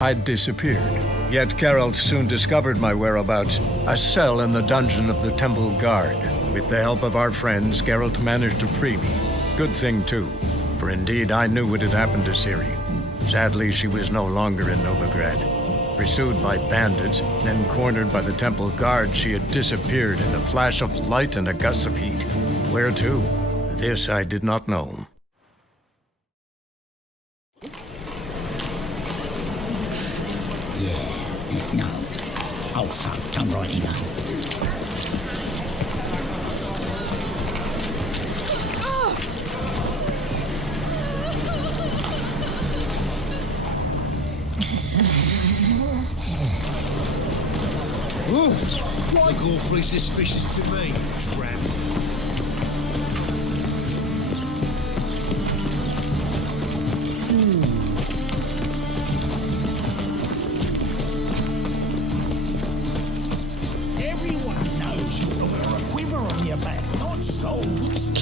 I'd disappeared. Yet Geralt soon discovered my whereabouts, a cell in the dungeon of the Temple Guard. With the help of our friends, Geralt managed to free me. Good thing, too, for indeed I knew what had happened to Ciri. Sadly, she was no longer in Novigrad. Pursued by bandits, then cornered by the Temple Guard, she had disappeared in a flash of light and a gust of heat. Where to? This I did not know. Yeah, no. Oh, fuck, don't write your name. Look awfully suspicious to me, tramp. Everyone knows you wear a quiver on your back, not souls.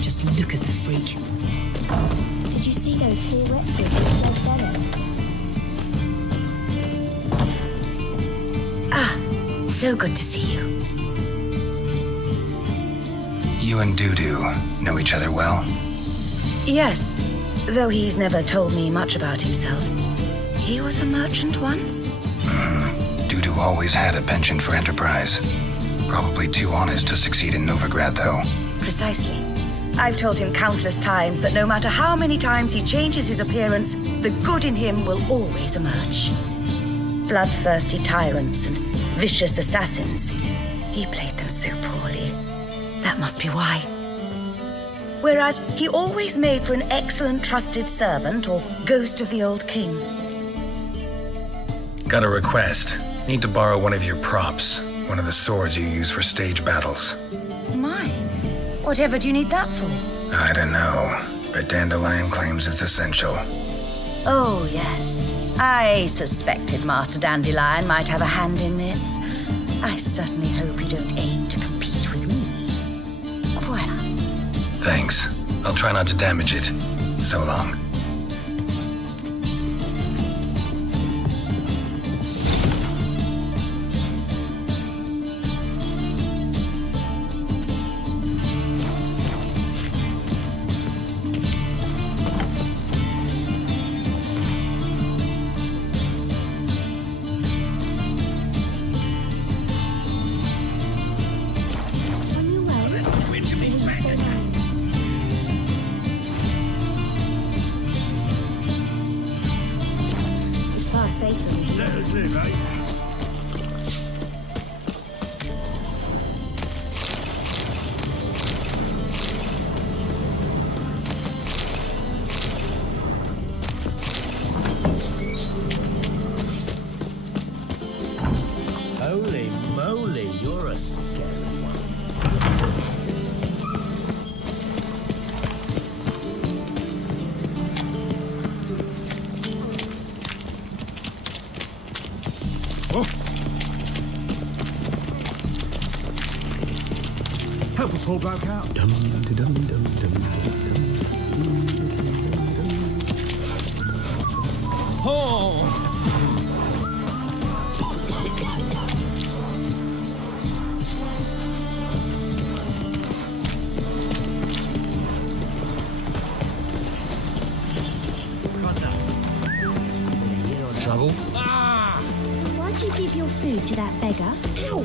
Just look at the freak. Did you see those poor wretches who fled venom? So good to see you. You and Dudu know each other well? Yes, though he's never told me much about himself. He was a merchant once? Dudu always had a penchant for enterprise. Probably too honest to succeed in Novigrad, though. Precisely. I've told him countless times that no matter how many times he changes his appearance, the good in him will always emerge. Bloodthirsty tyrants and vicious assassins. He played them so poorly. That must be why. Whereas he always made for an excellent trusted servant or ghost of the old king. Got a request. Need to borrow one of your props. One of the swords you use for stage battles. Mine? Whatever do you need that for? I don't know, but Dandelion claims it's essential. Oh, yes. I suspected Master Dandelion might have a hand in this. I certainly hope you don't aim to compete with me. Voilà. Thanks. I'll try not to damage it. So long. On your way? Will you stay down? It's far safer with you. That'll do, eh? Holy moly, you're a scary one. Help us all broke out. You're in trouble. Why'd you give your food to that beggar? Whoa!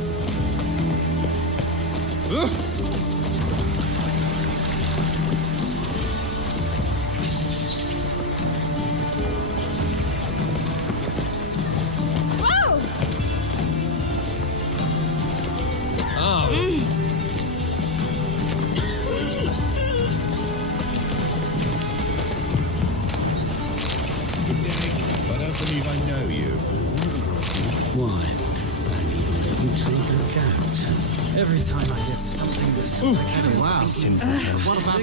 I don't believe I know you. Why? And even let you take a cat. Every time I get something this Wow. Simple. What about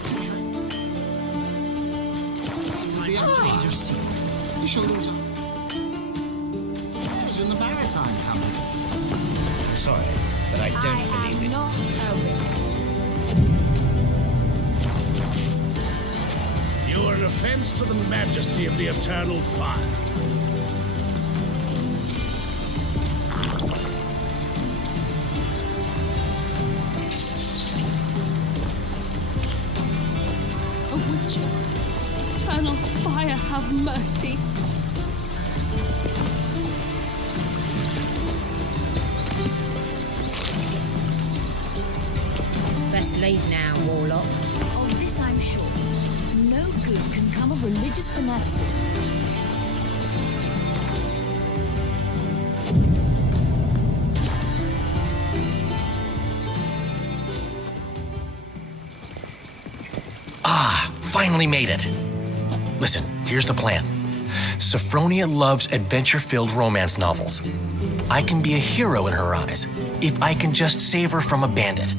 the outside? You sure there was a... imagine the maritime company. I'm sorry, but I don't believe it. Not a risk. You are an offense to the majesty of the eternal fire. A witcher. Eternal fire, have mercy. Best leave now, Warlock. Of this I'm sure. No good can come of religious fanaticism. Finally made it. Listen, here's the plan. Sophronia loves adventure-filled romance novels. I can be a hero in her eyes if I can just save her from a bandit.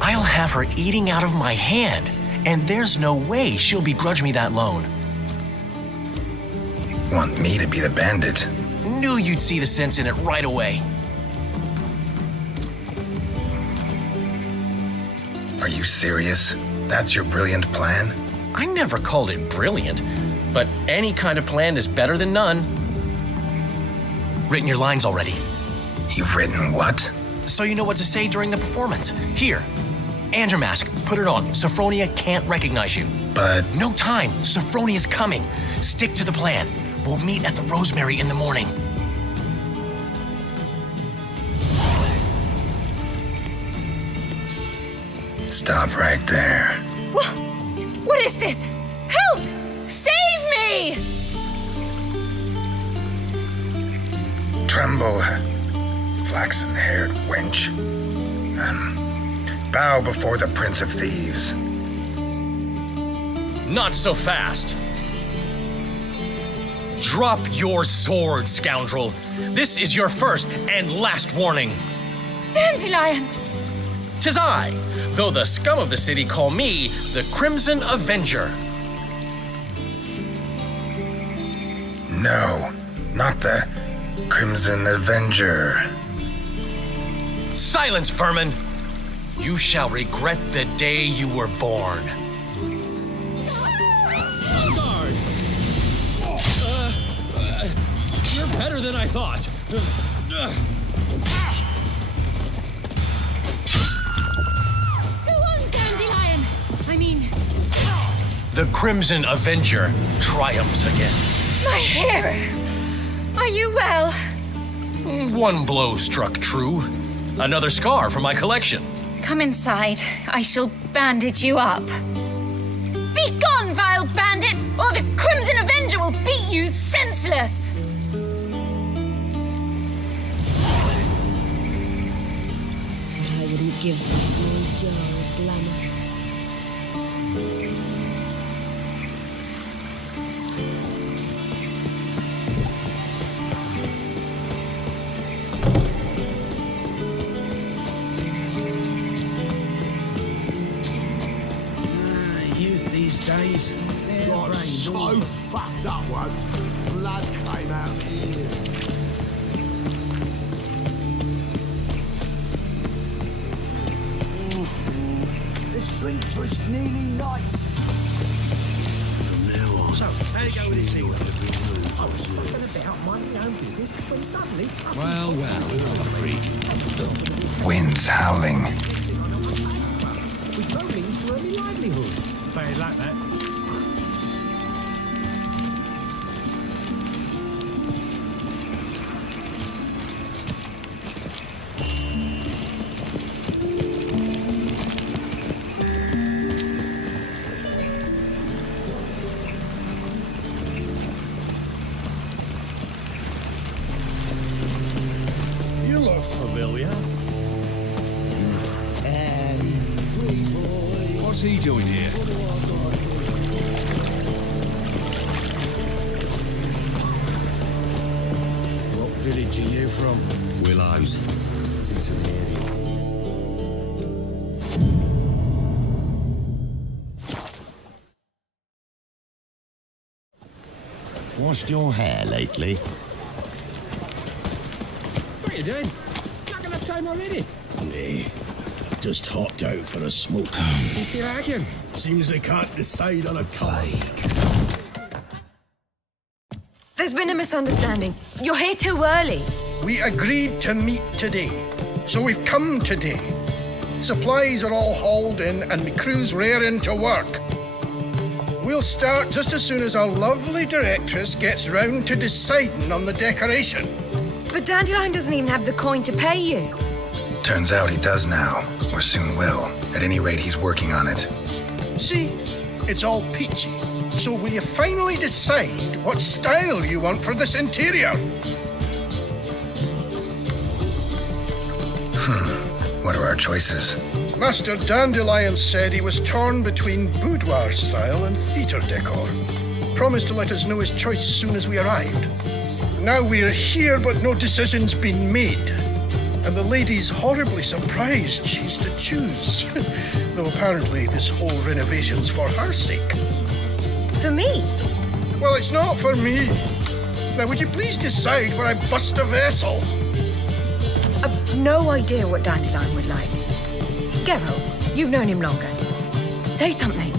I'll have her eating out of my hand, and there's no way she'll begrudge me that loan. Want me to be the bandit? Knew you'd see the sense in it right away. Are you serious? That's your brilliant plan? I never called it brilliant, but any kind of plan is better than none. Written your lines already. You've written what? So you know what to say during the performance. Here, and your mask, put it on. Sophronia can't recognize you. But... No time, Sophronia's coming. Stick to the plan. We'll meet at the Rosemary in the morning. Stop right there. What is this? Help! Save me! Tremble, flaxen-haired wench. Bow before the Prince of Thieves. Not so fast. Drop your sword, scoundrel. This is your first and last warning. Dandelion! 'Tis I, though the scum of the city call me the Crimson Avenger. No, not the Crimson Avenger. Silence, vermin! You shall regret the day you were born. You're better than I thought. The Crimson Avenger triumphs again. My hair! Are you well? One blow struck true. Another scar from my collection. Come inside. I shall bandage you up. Be gone, vile bandit, or the Crimson Avenger will beat you senseless! I wouldn't give this small jar of glamour. Days. Got so fucked up once. Blood came out of my ears. Let's drink for it's nearly night. From now on. So, how do you go with this thing? I was fucking about minding my own business when suddenly... Well, little freak. Wind's howling. With no means to earn my livelihood. Better like that. You look familiar. What's he doing here? What village are you from? Willows. It's in the area. Washed your hair lately? What are you doing? Not enough time already. Nay, just hopped out for a smoke. You still arguing? Seems they can't decide on a colour. There's been a misunderstanding. You're here too early. We agreed to meet today, so we've come today. Supplies are all hauled in and the crew's raring to work. We'll start just as soon as our lovely directress gets round to deciding on the decoration. But Dandelion doesn't even have the coin to pay you. Turns out he does now, or soon will. At any rate, he's working on it. See, it's all peachy. So will you finally decide what style you want for this interior? What are our choices? Master Dandelion said he was torn between boudoir style and theatre decor. Promised to let us know his choice as soon as we arrived. Now we're here, but no decision's been made. And the lady's horribly surprised she's to choose. Though apparently this whole renovation's for her sake. For me? Well, it's not for me. Now, would you please decide where I bust a vessel? I've no idea what Dandelion would like. Geralt, you've known him longer. Say something.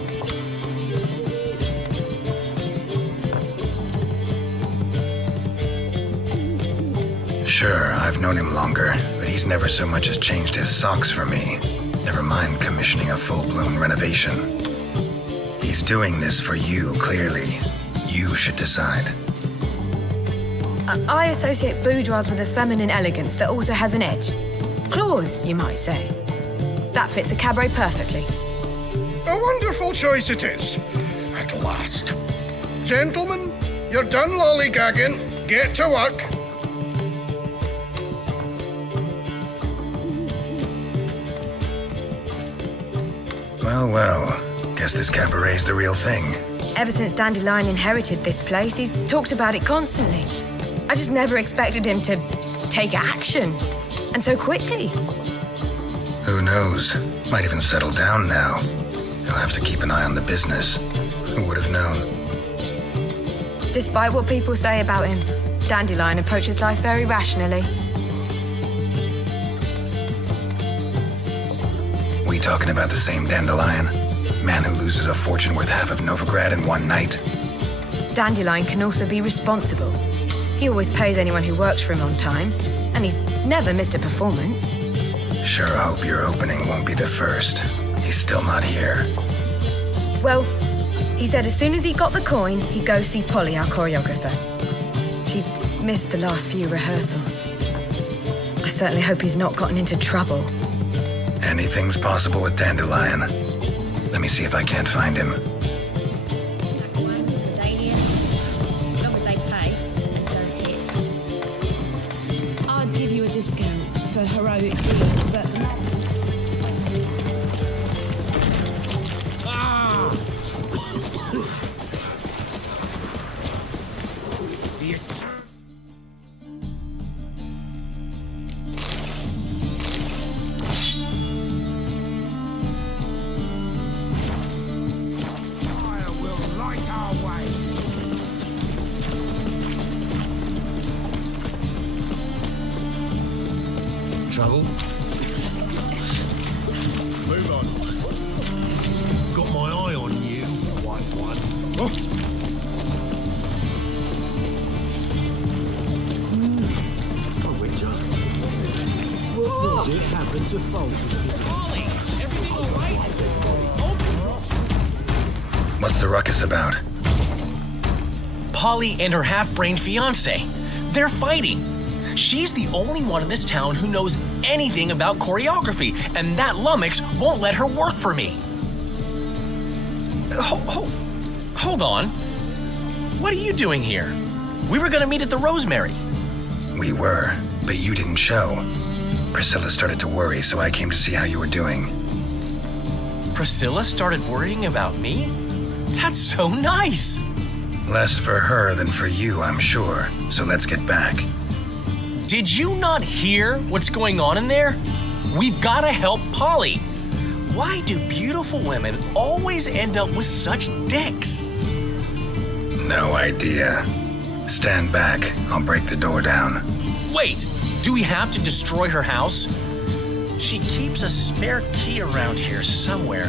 Sure, I've known him longer, but he's never so much as changed his socks for me. Never mind commissioning a full-blown renovation. He's doing this for you, clearly. You should decide. I associate boudoirs with a feminine elegance that also has an edge. Claws, you might say. That fits a cabaret perfectly. A wonderful choice it is. At last. Gentlemen, you're done lollygagging. Get to work. Well. Guess this cabaret's the real thing. Ever since Dandelion inherited this place, he's talked about it constantly. I just never expected him to take action. And so quickly. Who knows? Might even settle down now. He'll have to keep an eye on the business. Who would have known? Despite what people say about him, Dandelion approaches life very rationally. We talking about the same Dandelion? Man who loses a fortune worth half of Novigrad in one night? Dandelion can also be responsible. He always pays anyone who works for him on time, and he's never missed a performance. Sure hope your opening won't be the first. He's still not here. Well, he said as soon as he got the coin, he'd go see Polly, our choreographer. She's missed the last few rehearsals. I certainly hope he's not gotten into trouble. Anything's possible with Dandelion. Let me see if I can't find him. I'd give you a discount for heroic deeds, but... Trouble? Move on. Got my eye on you, white one. Oh. Witcher. What does it happen to Folters? Ollie, everything all right? What's the ruckus about? Polly and her half-brained fiancé. They're fighting. She's the only one in this town who knows anything about choreography, and that lummox won't let her work for me. Hold on. What are you doing here? We were gonna meet at the Rosemary. We were, but you didn't show. Priscilla started to worry, so I came to see how you were doing. Priscilla started worrying about me? That's so nice. Less for her than for you, I'm sure. So let's get back. Did you not hear what's going on in there? We've got to help Polly. Why do beautiful women always end up with such dicks? No idea. Stand back. I'll break the door down. Wait, Do we have to destroy her house? She keeps a spare key around here somewhere.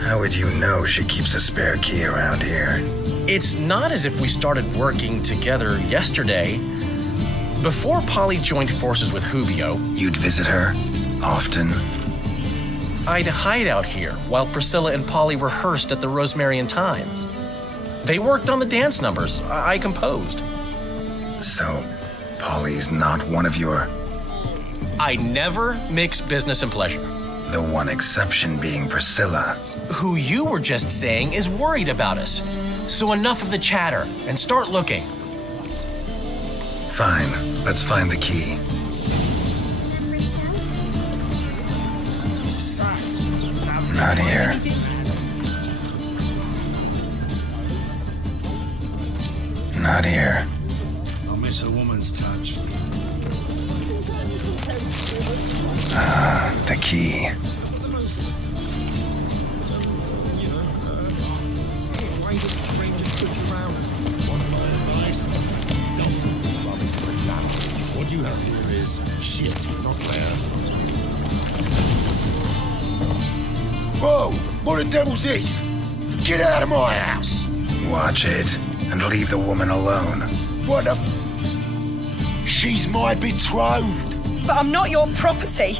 How would you know she keeps a spare key around here? It's not as if we started working together yesterday. Before Polly joined forces with Hubio, You'd visit her? Often? I'd hide out here while Priscilla and Polly rehearsed at the Rosemary and Thyme. They worked on the dance numbers I composed. So, Polly's not one of your... I never mix business and pleasure. The one exception being Priscilla. Who you were just saying is worried about us. So enough of the chatter and start looking. Fine, let's find the key. Not here. Not here. I miss a woman's touch. Ah, the key. What you have here is shit, not glass. Whoa! What the devil's this? Get out of my house! Watch it, and leave the woman alone. What the... She's my betrothed! But I'm not your property.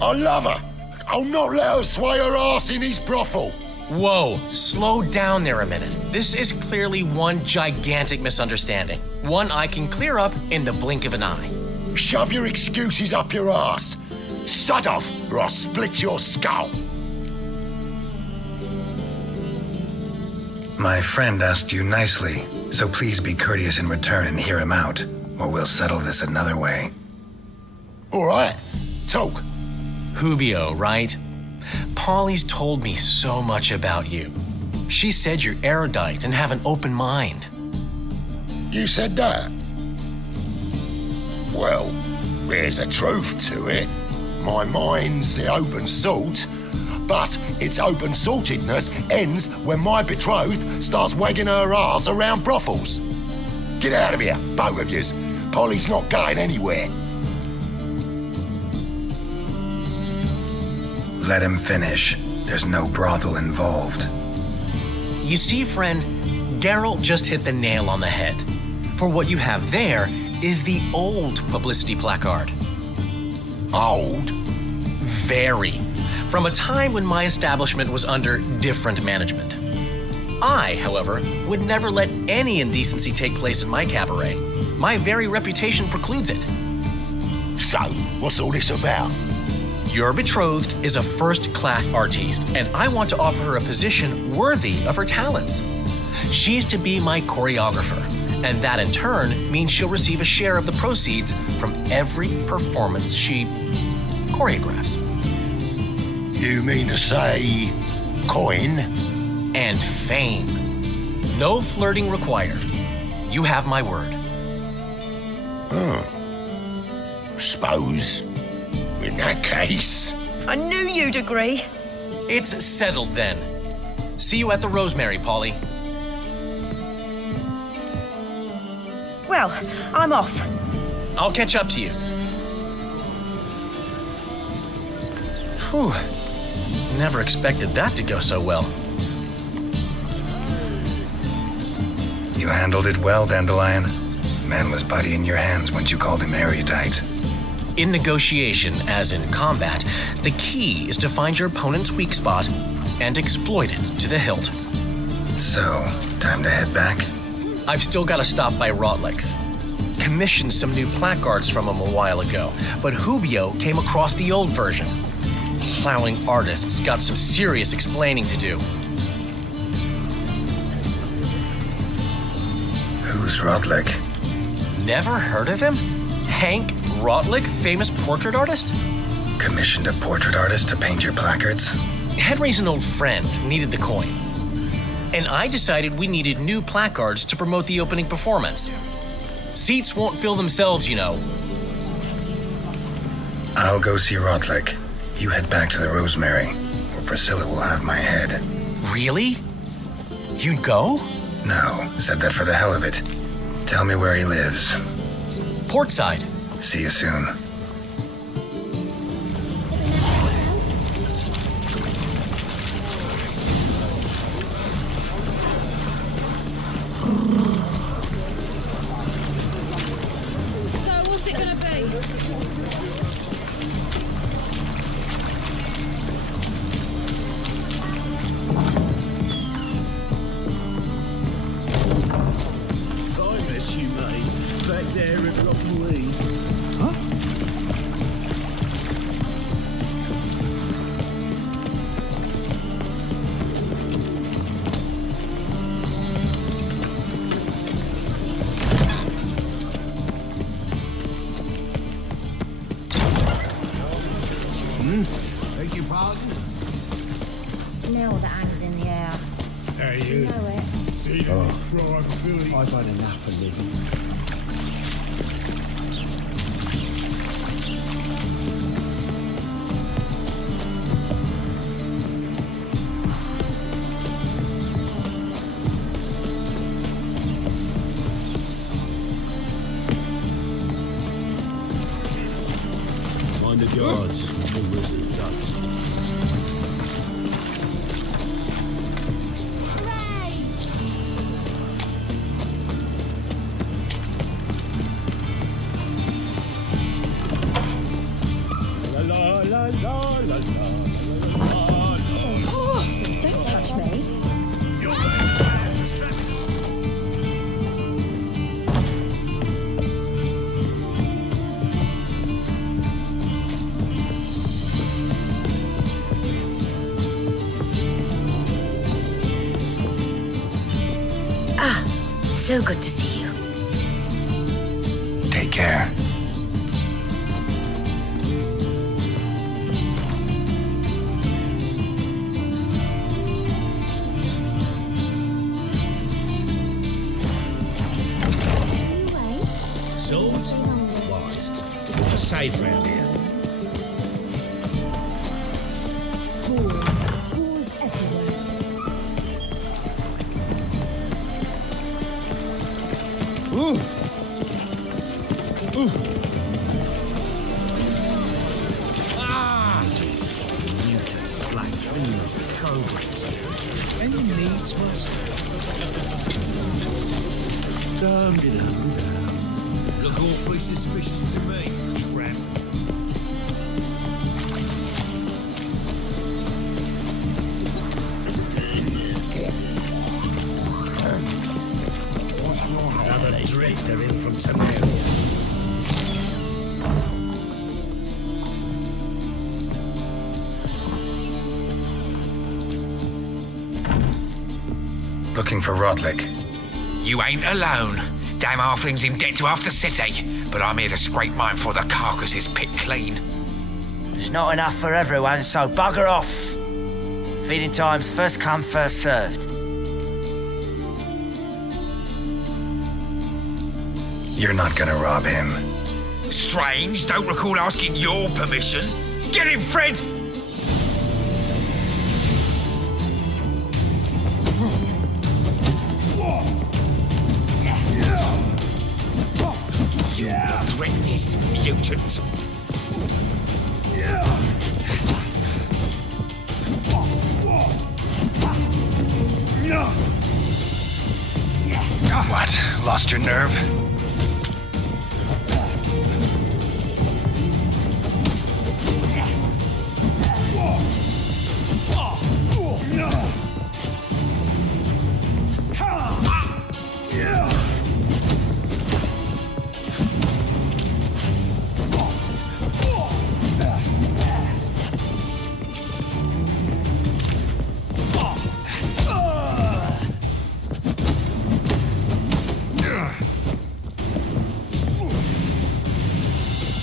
I love her! I'll not let her sway her ass in his brothel! Whoa, slow down there a minute. This is clearly one gigantic misunderstanding. One I can clear up in the blink of an eye. Shove your excuses up your ass! Sod off, or I'll split your skull! My friend asked you nicely, so please be courteous in return and hear him out, or we'll settle this another way. All right, talk. Hubio, right? Polly's told me so much about you. She said you're erudite and have an open mind. You said that? Well, there's a truth to it. My mind's the open salt, but its open saltedness ends when my betrothed starts wagging her arse around brothels. Get out of here, both of yous. Polly's not going anywhere. Let him finish. There's no brothel involved. You see, friend, Geralt just hit the nail on the head. For what you have there is the old publicity placard. Old? Very. From a time when my establishment was under different management. I, however, would never let any indecency take place in my cabaret. My very reputation precludes it. So, what's all this about? Your betrothed is a first-class artiste, and I want to offer her a position worthy of her talents. She's to be my choreographer, and that in turn means she'll receive a share of the proceeds from every performance she choreographs. You mean to say coin? And fame. No flirting required. You have my word. Suppose, in that case... I knew you'd agree. It's settled then. See you at the Rosemary, Polly. Well, I'm off. I'll catch up to you. Whew. Never expected that to go so well. You handled it well, Dandelion. Man was body in your hands once you called him erudite. In negotiation, as in combat, the key is to find your opponent's weak spot and exploit it to the hilt. So, time to head back? I've still got to stop by Rotlick's. Commissioned some new placards from him a while ago, but Hubio came across the old version. Plowing artists got some serious explaining to do. Who's Rotlick? Never heard of him? Hank Rotlick, famous portrait artist? Commissioned a portrait artist to paint your placards? Henry's an old friend, needed the coin. And I decided we needed new placards to promote the opening performance. Seats won't fill themselves, you know. I'll go see Rotlick. You head back to the Rosemary, or Priscilla will have my head. Really? You'd go? No, said that for the hell of it. Tell me where he lives. Portside. See you soon. So, what's it gonna be? I met you, mate. Back there at Lockwood. Huh? Beg your pardon? Smell that hangs in the air. Hey, You know it. See that crime, Philly? I've had enough of living. Mind the guards. The rest of the thugs. La la la la la la. Don't touch me. Ah, so good to see you. Take care. Anyway, Souls? Wise. A safe round here. wars. Wars everywhere. Ooh. Ooh. Ah! Mutants, blasphemers, cobras. Any needs, master? Dum-de-dum-dum. Look awfully suspicious to me, tramp. Another drifter in from Tamaria. Looking for Rodlick. You ain't alone. Damn halfling's in debt to half the city, but I'm here to scrape mine before the carcass is picked clean. There's not enough for everyone, so bugger off. Feeding time's first come, first served. You're not gonna rob him. Strange, don't recall asking your permission. Get him, Fred! You regret this, mutant. What? Lost your nerve?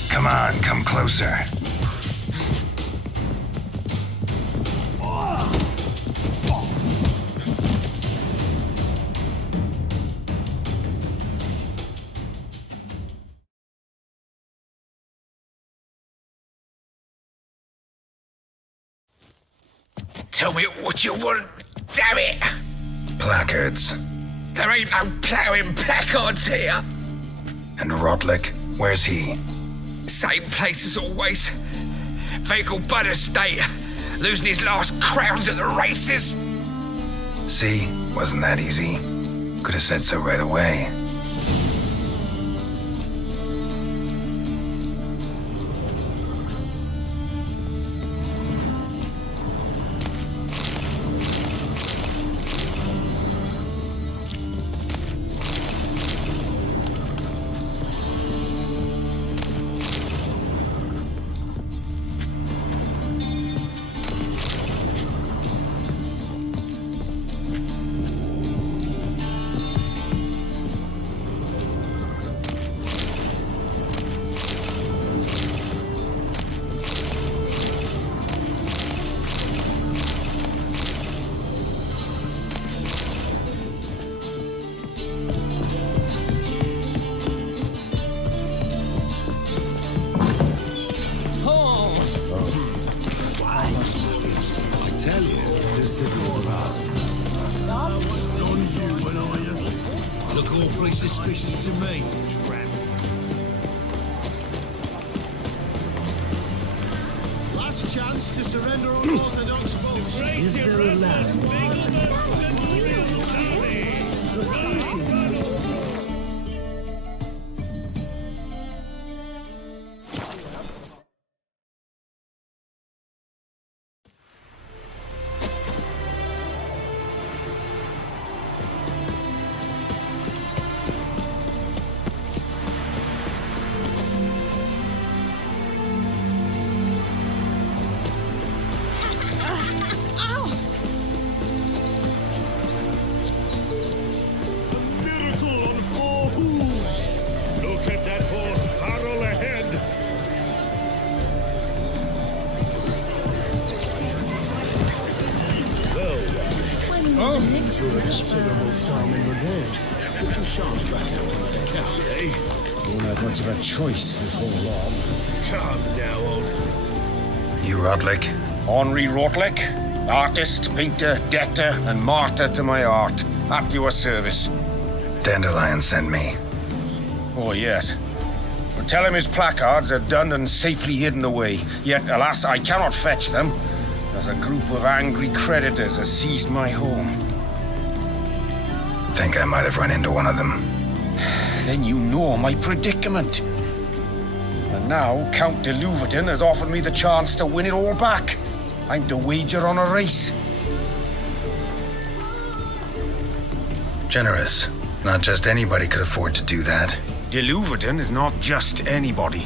Come on, come closer. Tell me what you want, damn it! Placards. There ain't no ploughing placards here. And Rodlick, where's he? Same place as always. Vehicle Bud Estate. Losing his last crowns at the races. See? Wasn't that easy? Could have said so right away. Suspicious to me. Last chance to surrender unorthodox folks. Is there a land? Considerable psalm in the road. Put your shafts back out on the cow, eh? Won't have much of a choice before long. Come now, old. You Rodlick? Henri Rodlick, artist, painter, debtor, and martyr to my art. At your service. Dandelion sent me. Oh, yes. Well, tell him his placards are done and safely hidden away. Yet, alas, I cannot fetch them, as a group of angry creditors has seized my home. Think I might have run into one of them. Then you know my predicament. And now Count de Louverton has offered me the chance to win it all back. I'm to wager on a race. Generous. Not just anybody could afford to do that. De Louverton is not just anybody.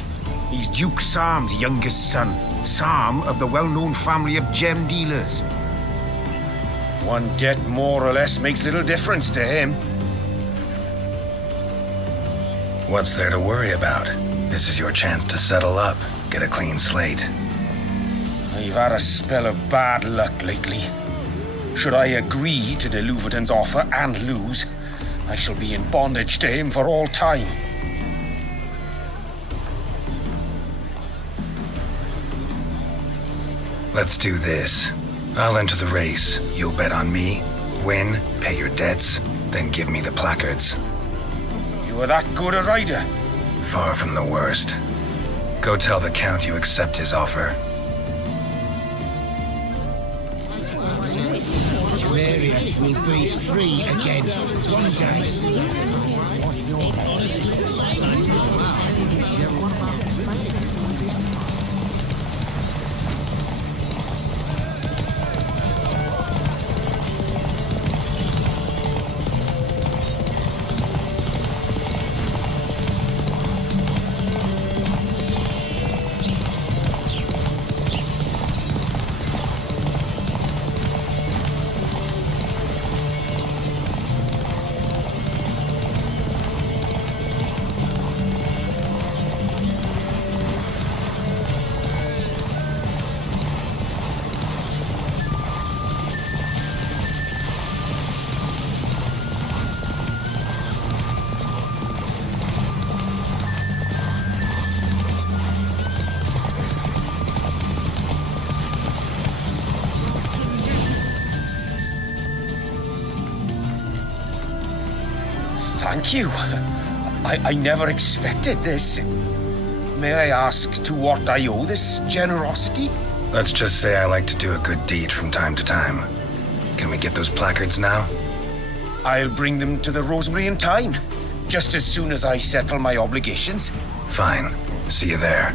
He's Duke Sam's youngest son. Sam of the well-known family of gem dealers. One debt more or less makes little difference to him. What's there to worry about? This is your chance to settle up, get a clean slate. I've had a spell of bad luck lately. Should I agree to de Louverton's offer and lose, I shall be in bondage to him for all time. Let's do this. I'll enter the race. You'll bet on me, win, pay your debts, then give me the placards. You are that good a rider? Far from the worst. Go tell the Count you accept his offer. Area will be free again one day. Thank you. I never expected this. May I ask to what I owe this generosity? Let's just say I like to do a good deed from time to time. Can we get those placards now? I'll bring them to the Rosemary in time, just as soon as I settle my obligations. Fine. See you there.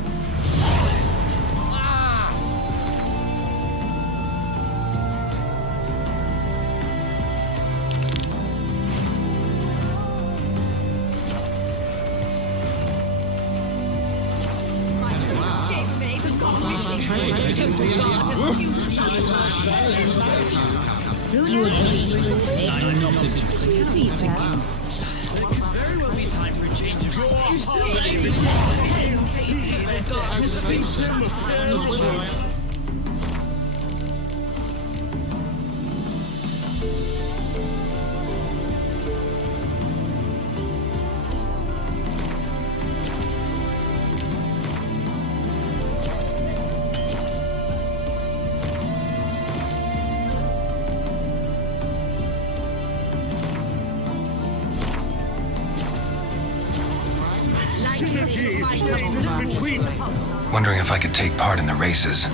Wondering if I could take part in the races.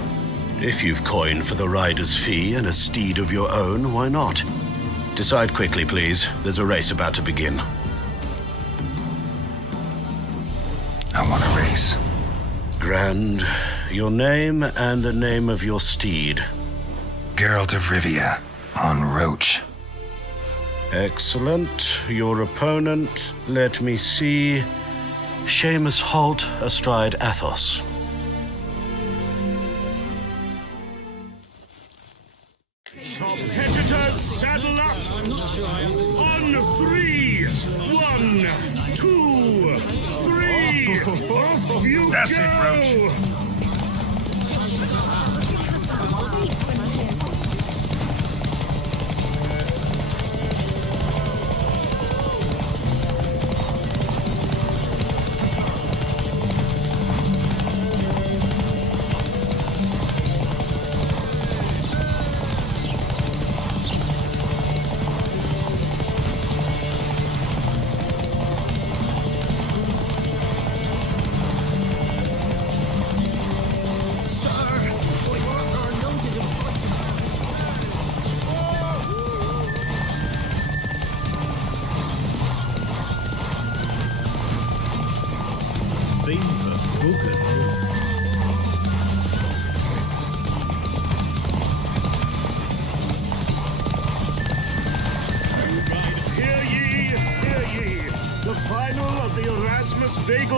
If you've coin for the rider's fee and a steed of your own, why not? Decide quickly, please. There's a race about to begin. I want a race. Grand. Your name and the name of your steed. Geralt of Rivia, on Roach. Excellent. Your opponent, let me see. Seamus Holt astride Athos. Competitors, saddle up! On 3! 1, 2, 3! Off you That's go! it, Roach.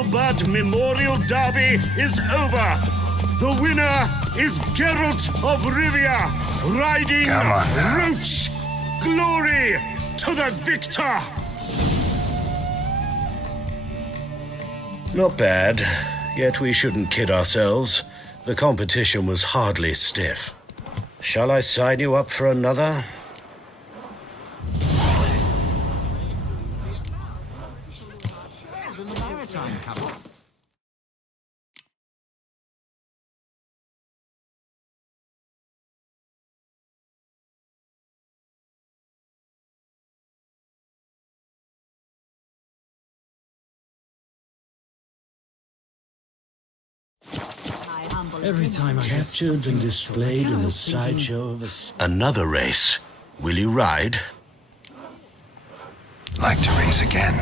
But Memorial Derby is over. The winner is Geralt of Rivia, riding Roach. Glory to the victor! Not bad, yet we shouldn't kid ourselves. The competition was hardly stiff. Shall I sign you up for another? Every time I captured and displayed in the sideshow of a... Another race. Will you ride? Like to race again.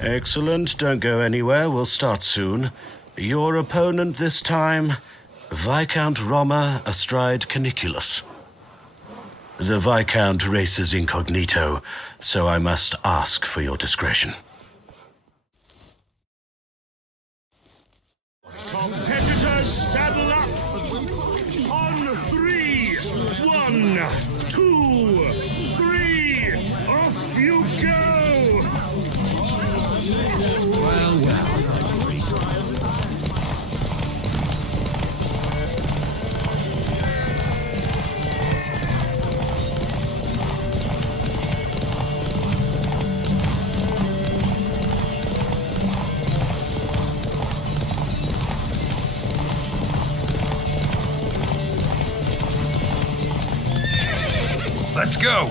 Excellent. Don't go anywhere. We'll start soon. Your opponent this time, Viscount Roma astride Caniculus. The Viscount races incognito, so I must ask for your discretion. Competitors, saddle up! On 3! 1, 2, 3! Off you go! Well. Let's go!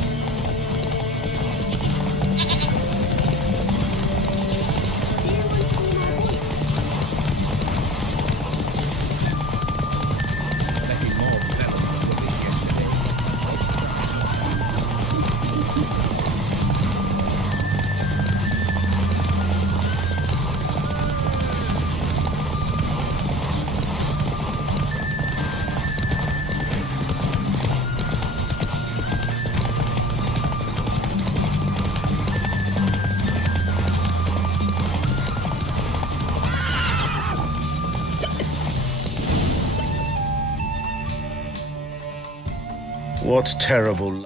What terrible...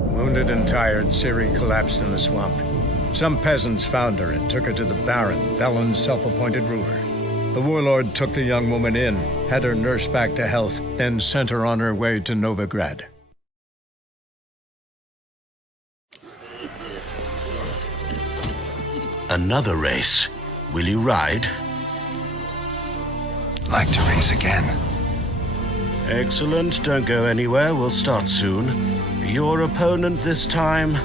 Wounded and tired, Ciri collapsed in the swamp. Some peasants found her and took her to the Baron, Velen's self-appointed ruler. The warlord took the young woman in, had her nursed back to health, then sent her on her way to Novigrad. Another race. Will you ride? Like to race again. Excellent. Don't go anywhere. We'll start soon. Your opponent this time,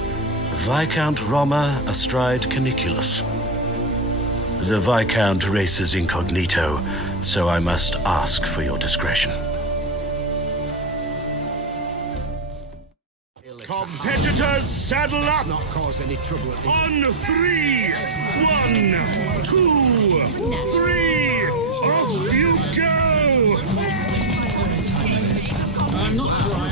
Viscount Roma astride Caniculus. The Viscount races incognito, so I must ask for your discretion. Competitors, saddle up! Not cause any trouble on 3! 1, 2, 3! Off you go! I'm not sure.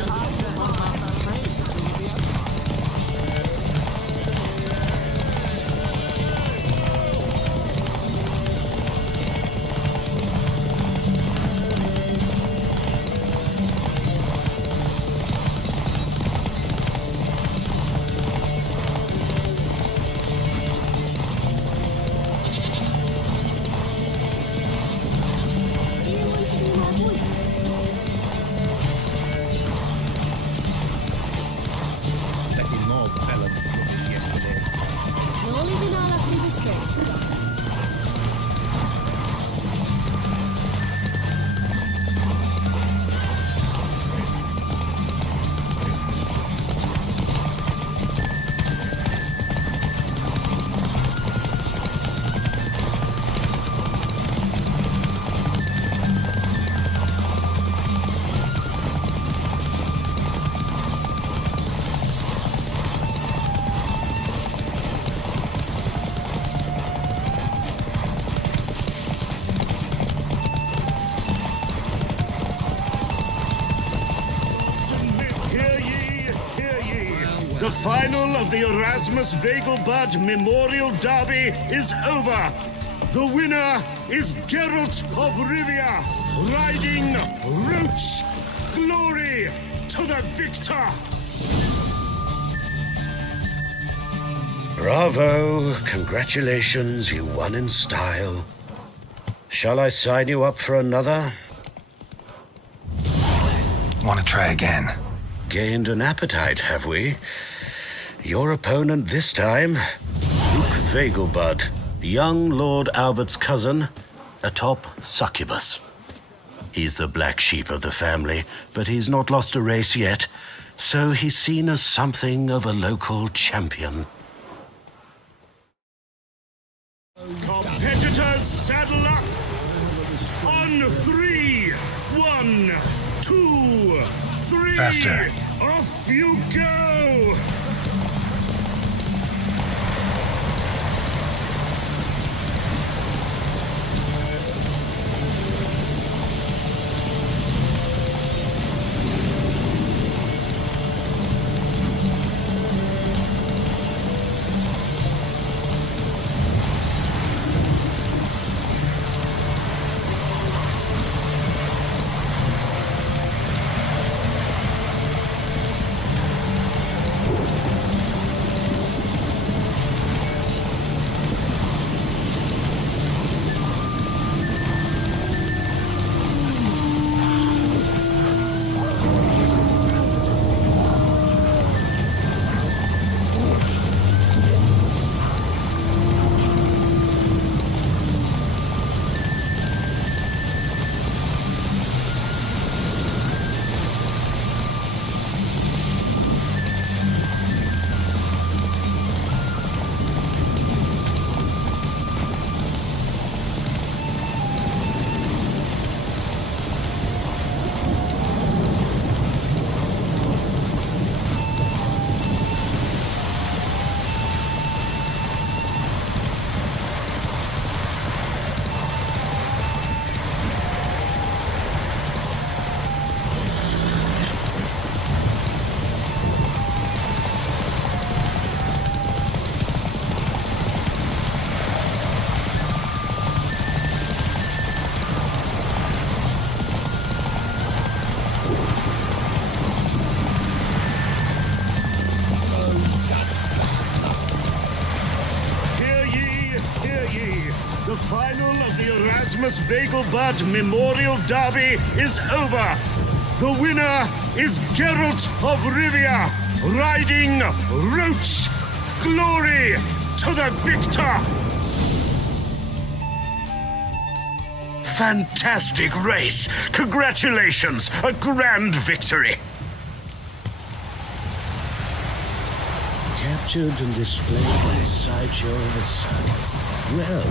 The final of the Erasmus Vegelbud Memorial Derby is over. The winner is Geralt of Rivia, riding Roach. Glory to the victor! Bravo! Congratulations, you won in style. Shall I sign you up for another? Want to try again? Gained an appetite, have we? Your opponent this time, Duke Vegelbud, young Lord Albert's cousin, atop Succubus. He's the black sheep of the family, but he's not lost a race yet, so he's seen as something of a local champion. Competitors, saddle up! On 3! 1, 2, 3! Faster. Off you go! battle of the Erasmus Vegelbud Memorial Derby is over. The winner is Geralt of Rivia, riding Roach. Glory to the victor! Fantastic race! Congratulations! A grand victory! Captured and displayed in a sideshow of a circus. Well,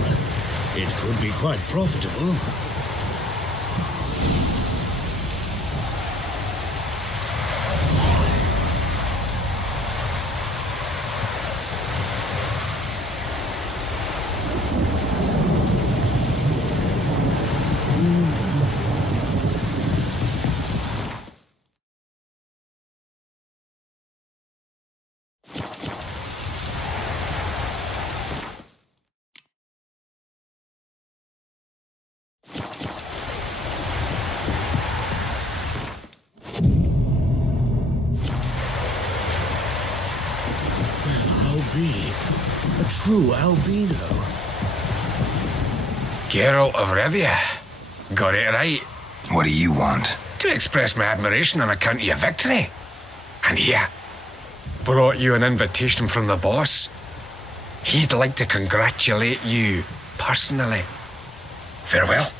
it could be quite profitable. A true albino. Geralt of Rivia. Got it right. What do you want? To express my admiration on account of your victory. And here, brought you an invitation from the boss. He'd like to congratulate you personally. Farewell.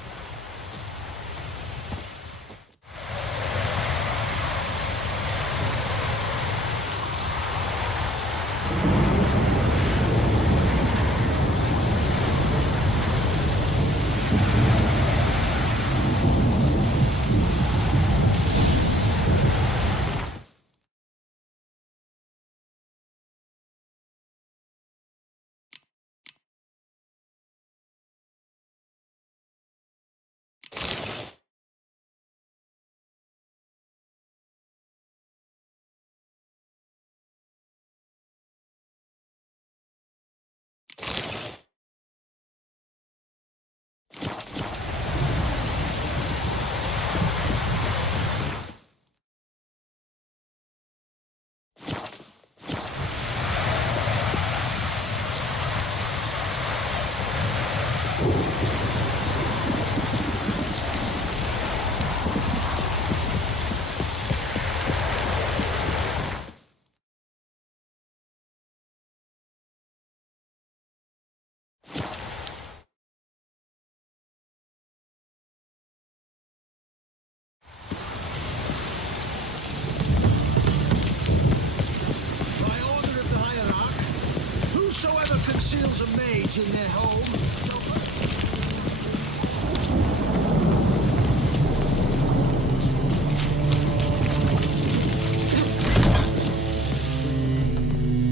Whosoever conceals a mage in their home.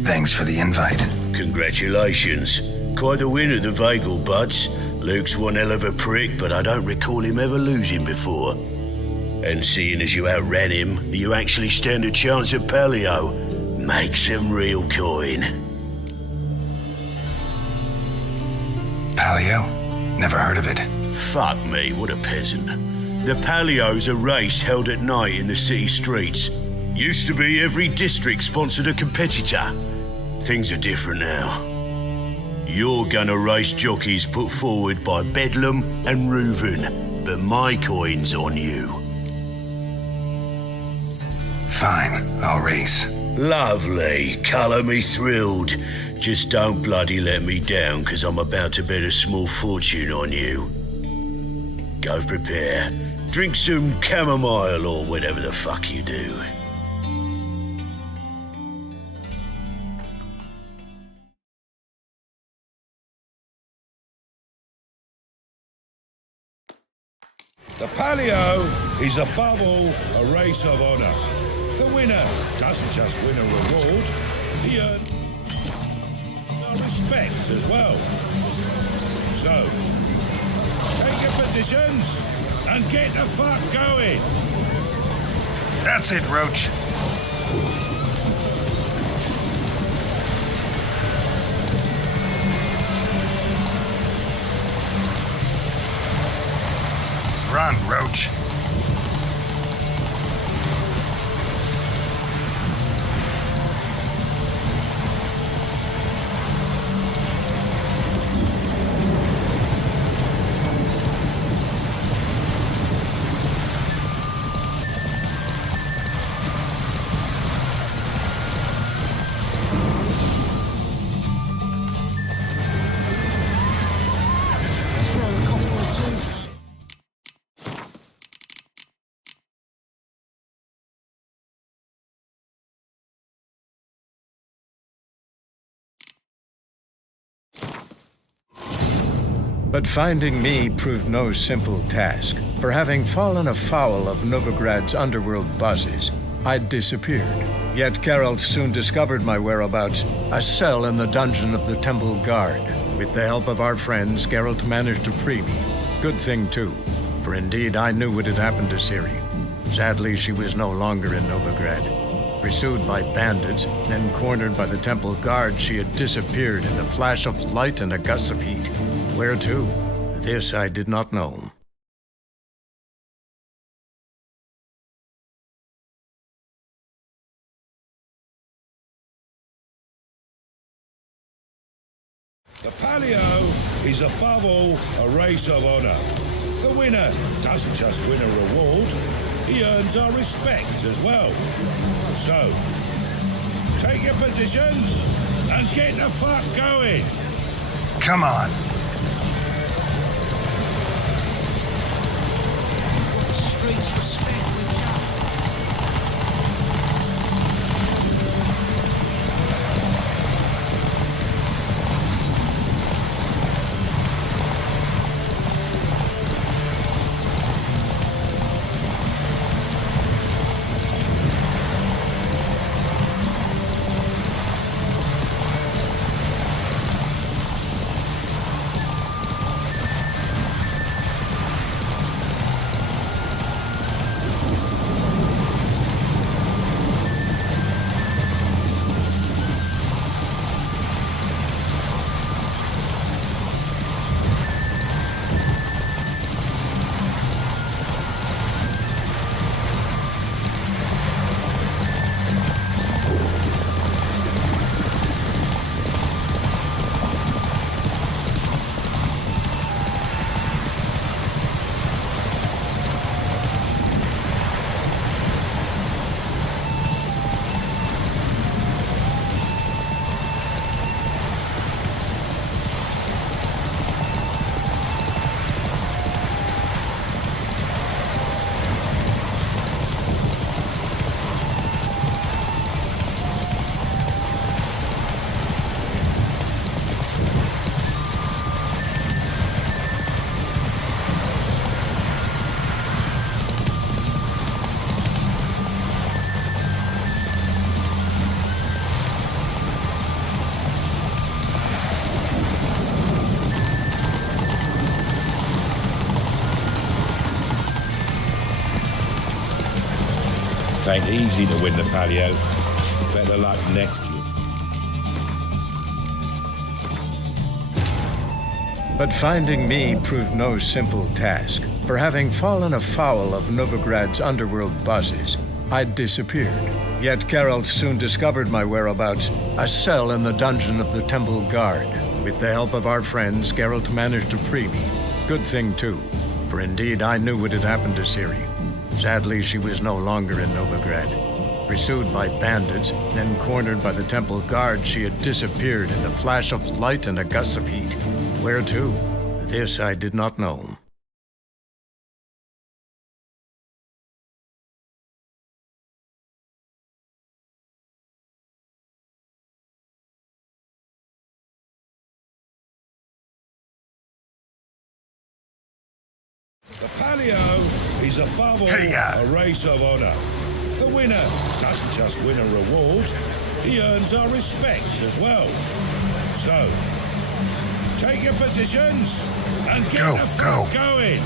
Thanks for the invite. Congratulations. Quite the winner, the Vegelbuds. Luke's one hell of a prick, but I don't recall him ever losing before. And seeing as you outran him, you actually stand a chance at Paleo. Make some real coin. Paleo? Never heard of it. Fuck me, what a peasant. The Paleo's a race held at night in the city streets. Used to be every district sponsored a competitor. Things are different now. You're gonna race jockeys put forward by Bedlam and Reuven, but my coin's on you. Fine, I'll race. Lovely, colour me thrilled. Just don't bloody let me down, 'cause I'm about to bet a small fortune on you. Go prepare. Drink some chamomile or whatever the fuck you do. The Paleo is above all a race of honour. The winner doesn't just win a reward, he earns respect as well. So, take your positions and get the fuck going. That's it, Roach. Run, Roach. But finding me proved no simple task, for having fallen afoul of Novigrad's underworld bosses, I'd disappeared. Yet Geralt soon discovered my whereabouts, a cell in the dungeon of the Temple Guard. With the help of our friends, Geralt managed to free me. Good thing, too, for indeed I knew what had happened to Ciri. Sadly, she was no longer in Novigrad. Pursued by bandits, then cornered by the Temple Guard, she had disappeared in a flash of light and a gust of heat. Where to? This I did not know. The Palio is above all a race of honor. The winner doesn't just win a reward, he earns our respect as well. So, take your positions and get the fuck going. Come on. Streets respect each other. It ain't easy to win the Palio. Better luck next year. But finding me proved no simple task, for having fallen afoul of Novigrad's underworld bosses, I'd disappeared. Yet Geralt soon discovered my whereabouts, a cell in the dungeon of the Temple Guard. With the help of our friends, Geralt managed to free me. Good thing, too, for indeed I knew what had happened to Ciri. Sadly, she was no longer in Novigrad. Pursued by bandits, then cornered by the Temple Guard, she had disappeared in a flash of light and a gust of heat. Where to? This I did not know. The Palio is above all a race of honor. The winner doesn't just win a reward, he earns our respect as well. So, take your positions and get the fuck going.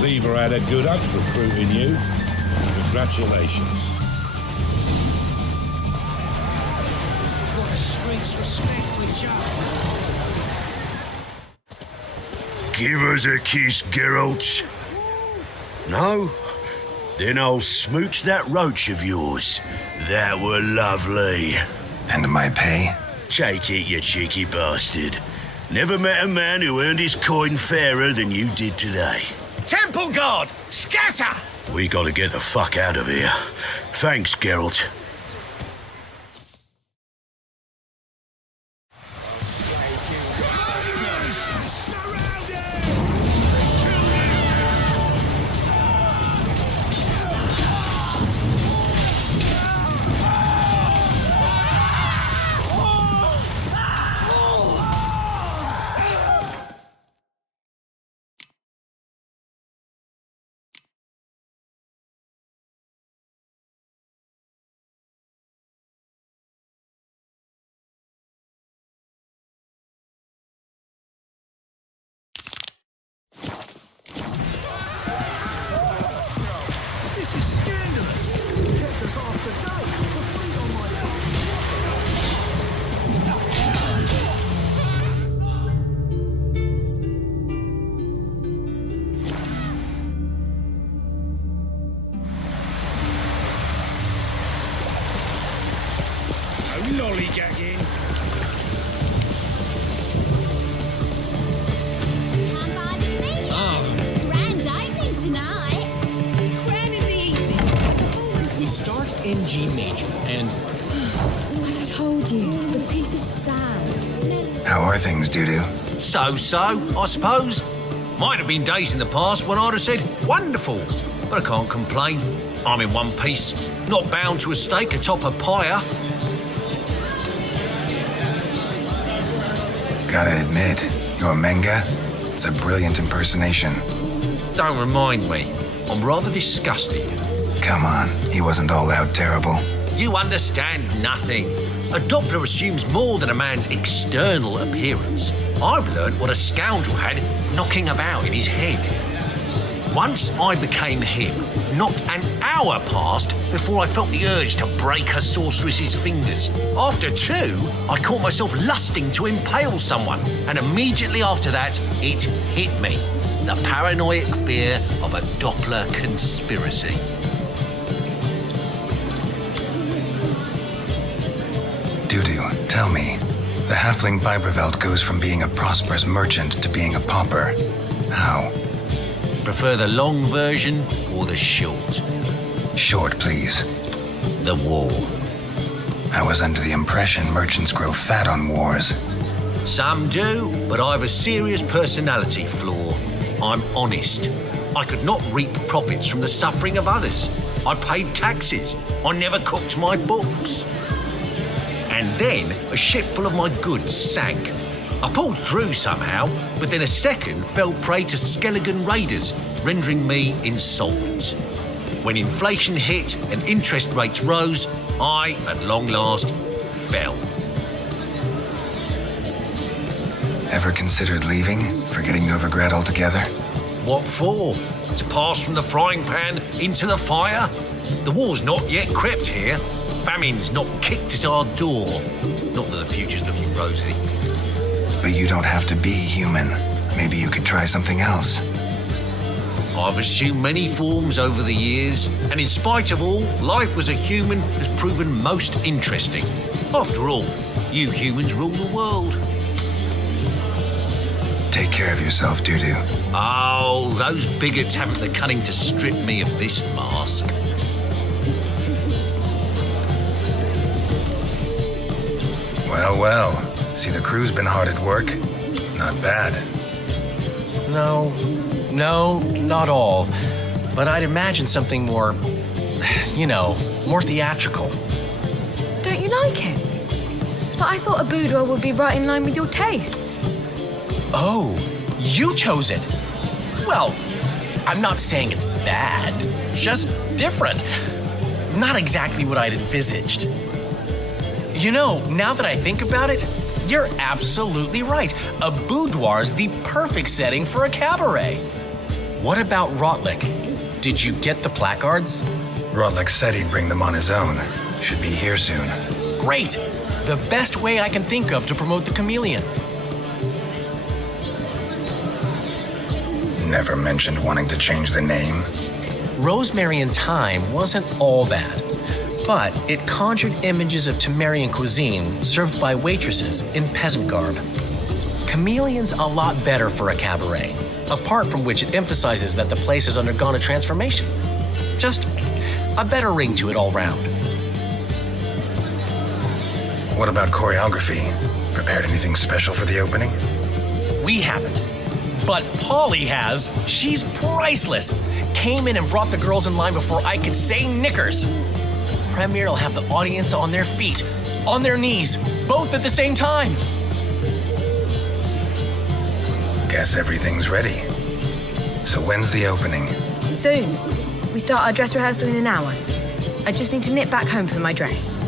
Cleaver had a good up for recruiting you. Congratulations. Got a street's respect for Joe. Give us a kiss, Geralt. No? Then I'll smooch that roach of yours. That were lovely. And my pay? Take it, you cheeky bastard. Never met a man who earned his coin fairer than you did today. Temple Guard, scatter! We gotta get the fuck out of here. Thanks, Geralt. This is scandalous. Kept us off the date. The feet on my No lollygagging. Come by the meeting. Grand opening tonight. Grand in the evening. We start in G major, and I told you, the piece is sad. How are things, Dudu? So, I suppose. Might have been days in the past when I'd have said, wonderful. But I can't complain. I'm in one piece, not bound to a stake atop a pyre. Gotta admit, your Menga, it's a brilliant impersonation. Don't remind me. I'm rather disgusted. Come on, he wasn't all out terrible. You understand nothing. A Doppler assumes more than a man's external appearance. I've learned what a scoundrel had knocking about in his head. Once I became him, not an hour passed before I felt the urge to break a sorceress's fingers. After two, I caught myself lusting to impale someone, and immediately after that, it hit me. The paranoid fear of a Doppler conspiracy. Dudu, tell me, the halfling Biberveld goes from being a prosperous merchant to being a pauper. How? Prefer the long version or the short? Short, please. The war. I was under the impression merchants grow fat on wars. Some do, but I've a serious personality flaw. I'm honest. I could not reap profits from the suffering of others. I paid taxes. I never cooked my books. And then a ship full of my goods sank. I pulled through somehow, but then a second fell prey to Skelligan raiders, rendering me insolvent. When inflation hit and interest rates rose, I, at long last, fell. Ever considered leaving? Forgetting Novigrad altogether? What for? To pass from the frying pan into the fire? The war's not yet crept here. Famine's not kicked at our door. Not that the future's looking rosy. But you don't have to be human. Maybe you could try something else. I've assumed many forms over the years, and in spite of all, life as a human has proven most interesting. After all, you humans rule the world. Take care of yourself, Dudu. Oh, those bigots haven't the cunning to strip me of this mask. Well. See, the crew's been hard at work. Not bad. No, not all. But I'd imagine something more, more theatrical. Don't you like it? But I thought a boudoir would be right in line with your tastes. Oh, you chose it. Well, I'm not saying it's bad, just different. Not exactly what I'd envisaged. Now that I think about it, you're absolutely right. A boudoir's the perfect setting for a cabaret. What about Rotlick? Did you get the placards? Rotlick said he'd bring them on his own. Should be here soon. Great! The best way I can think of to promote the chameleon. Never mentioned wanting to change the name. Rosemary and Thyme wasn't all bad, but it conjured images of Temerian cuisine served by waitresses in peasant garb. Chameleon's a lot better for a cabaret, apart from which it emphasizes that the place has undergone a transformation. Just a better ring to it all round. What about choreography? Prepared anything special for the opening? We haven't. But Polly has. She's priceless. Came in and brought the girls in line before I could say knickers. Premiere will have the audience on their feet, on their knees, both at the same time. Guess everything's ready. So when's the opening? Soon. We start our dress rehearsal in an hour. I just need to nip back home for my dress.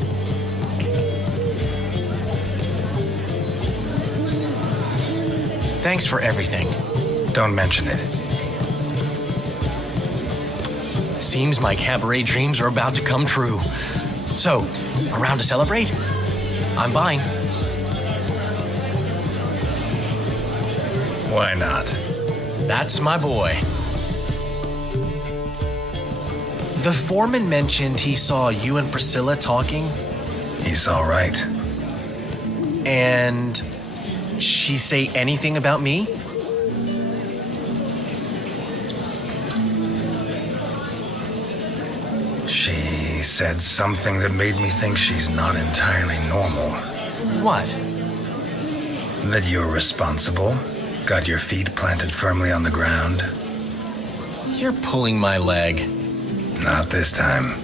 Thanks for everything. Don't mention it. Seems my cabaret dreams are about to come true. So, around to celebrate? I'm buying. Why not? That's my boy. The foreman mentioned he saw you and Priscilla talking. He's all right. And she say anything about me? She said something that made me think she's not entirely normal. What? That you're responsible, got your feet planted firmly on the ground. You're pulling my leg. Not this time.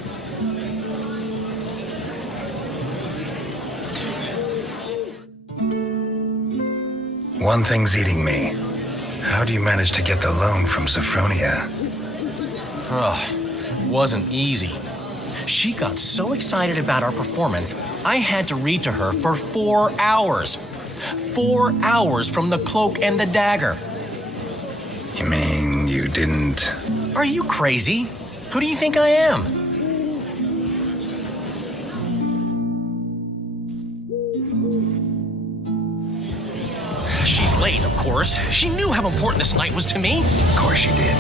One thing's eating me. How do you manage to get the loan from Sophronia? Wasn't easy. She got so excited about our performance, I had to read to her for 4 hours. 4 hours from the Cloak and the Dagger. You mean you didn't... Are you crazy? Who do you think I am? She's late, of course. She knew how important this night was to me. Of course she did.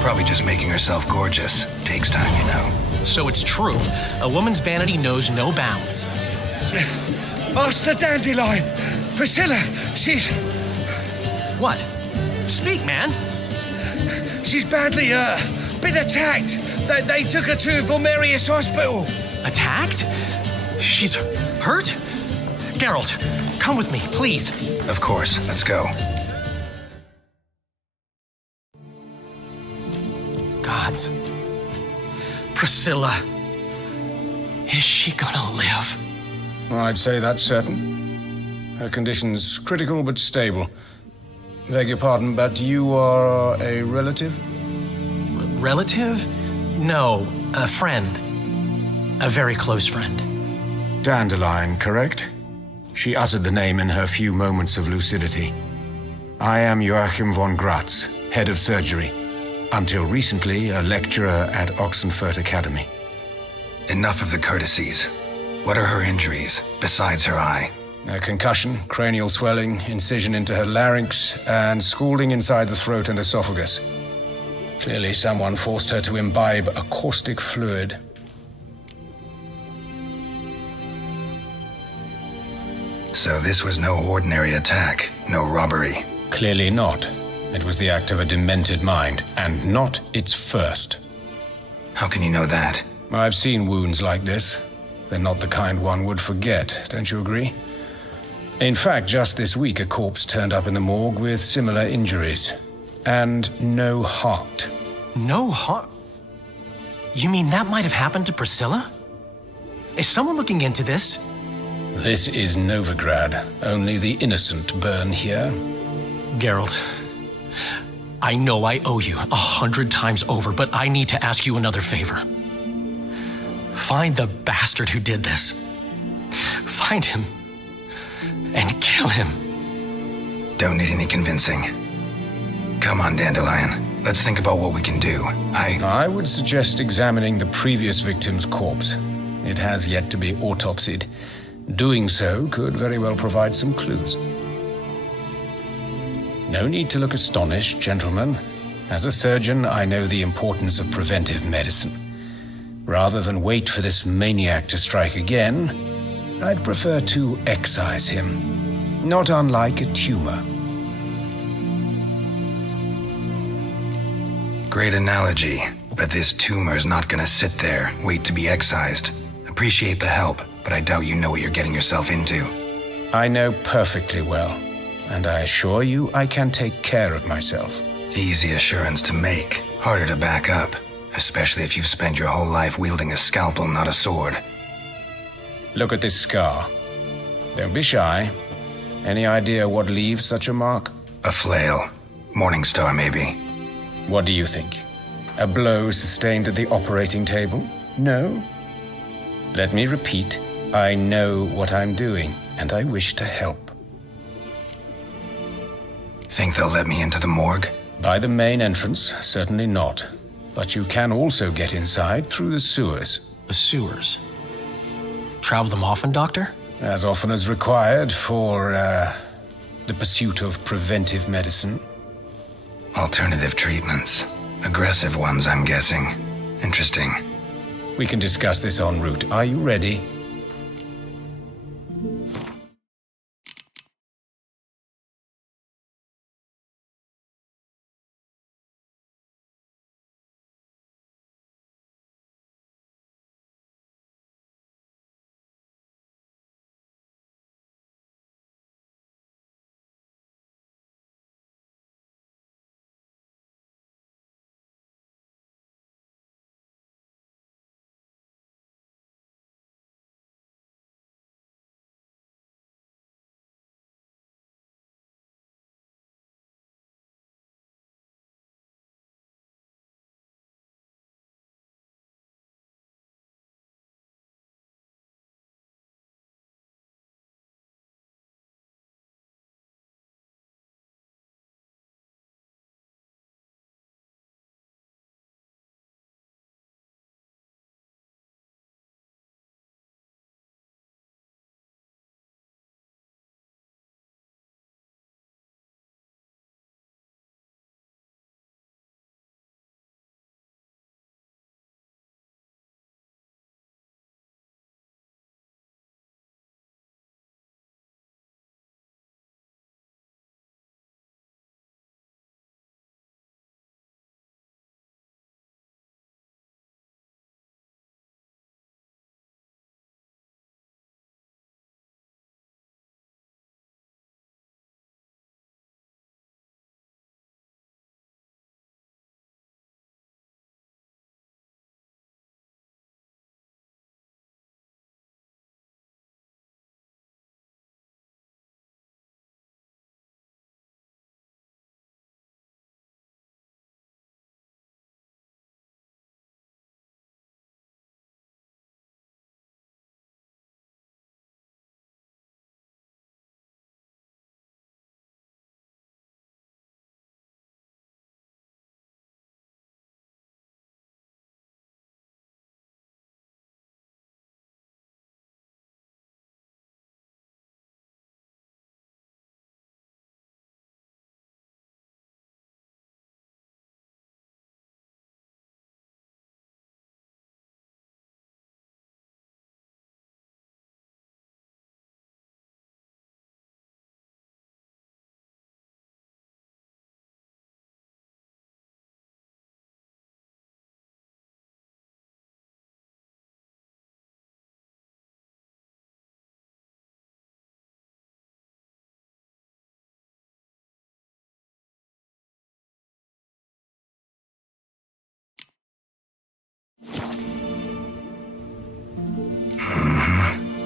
Probably just making herself gorgeous. Takes time, you know. So it's true. A woman's vanity knows no bounds. Ask the Dandelion. Priscilla, she's... What? Speak, man. She's badly, been attacked. They took her to Vulmerius Hospital. Attacked? She's hurt? Geralt, come with me, please. Of course, let's go. Gods. Priscilla. Is she gonna live? I'd say that's certain. Her condition's critical but stable. Beg your pardon, but you are a relative? Relative? No, a friend. A very close friend. Dandelion, correct? She uttered the name in her few moments of lucidity. I am Joachim von Gratz, head of surgery. Until recently, a lecturer at Oxenfurt Academy. Enough of the courtesies. What are her injuries, besides her eye? A concussion, cranial swelling, incision into her larynx, and scalding inside the throat and esophagus. Clearly someone forced her to imbibe a caustic fluid. So this was no ordinary attack, no robbery. Clearly not. It was the act of a demented mind, and not its first. How can you know that? I've seen wounds like this. They're not the kind one would forget, don't you agree? In fact, just this week a corpse turned up in the morgue with similar injuries. And no heart. No heart? You mean that might have happened to Priscilla? Is someone looking into this? This is Novigrad. Only the innocent burn here. Geralt, I know I owe you 100 times over, but I need to ask you another favor. Find the bastard who did this. Find him and kill him. Don't need any convincing. Come on, Dandelion. Let's think about what we can do. I would suggest examining the previous victim's corpse. It has yet to be autopsied. Doing so could very well provide some clues. No need to look astonished, gentlemen. As a surgeon, I know the importance of preventive medicine. Rather than wait for this maniac to strike again, I'd prefer to excise him. Not unlike a tumor. Great analogy, but this tumor's not gonna sit there, wait to be excised. Appreciate the help, but I doubt you know what you're getting yourself into. I know perfectly well, and I assure you I can take care of myself. Easy assurance to make, harder to back up, especially if you've spent your whole life wielding a scalpel, not a sword. Look at this scar. Don't be shy. Any idea what leaves such a mark? A flail. Morningstar, maybe. What do you think? A blow sustained at the operating table? No? Let me repeat. I know what I'm doing, and I wish to help. Think they'll let me into the morgue? By the main entrance, certainly not. But you can also get inside through the sewers. The sewers? Travel them often, Doctor? As often as required for, the pursuit of preventive medicine. Alternative treatments. Aggressive ones, I'm guessing. Interesting. We can discuss this en route. Are you ready?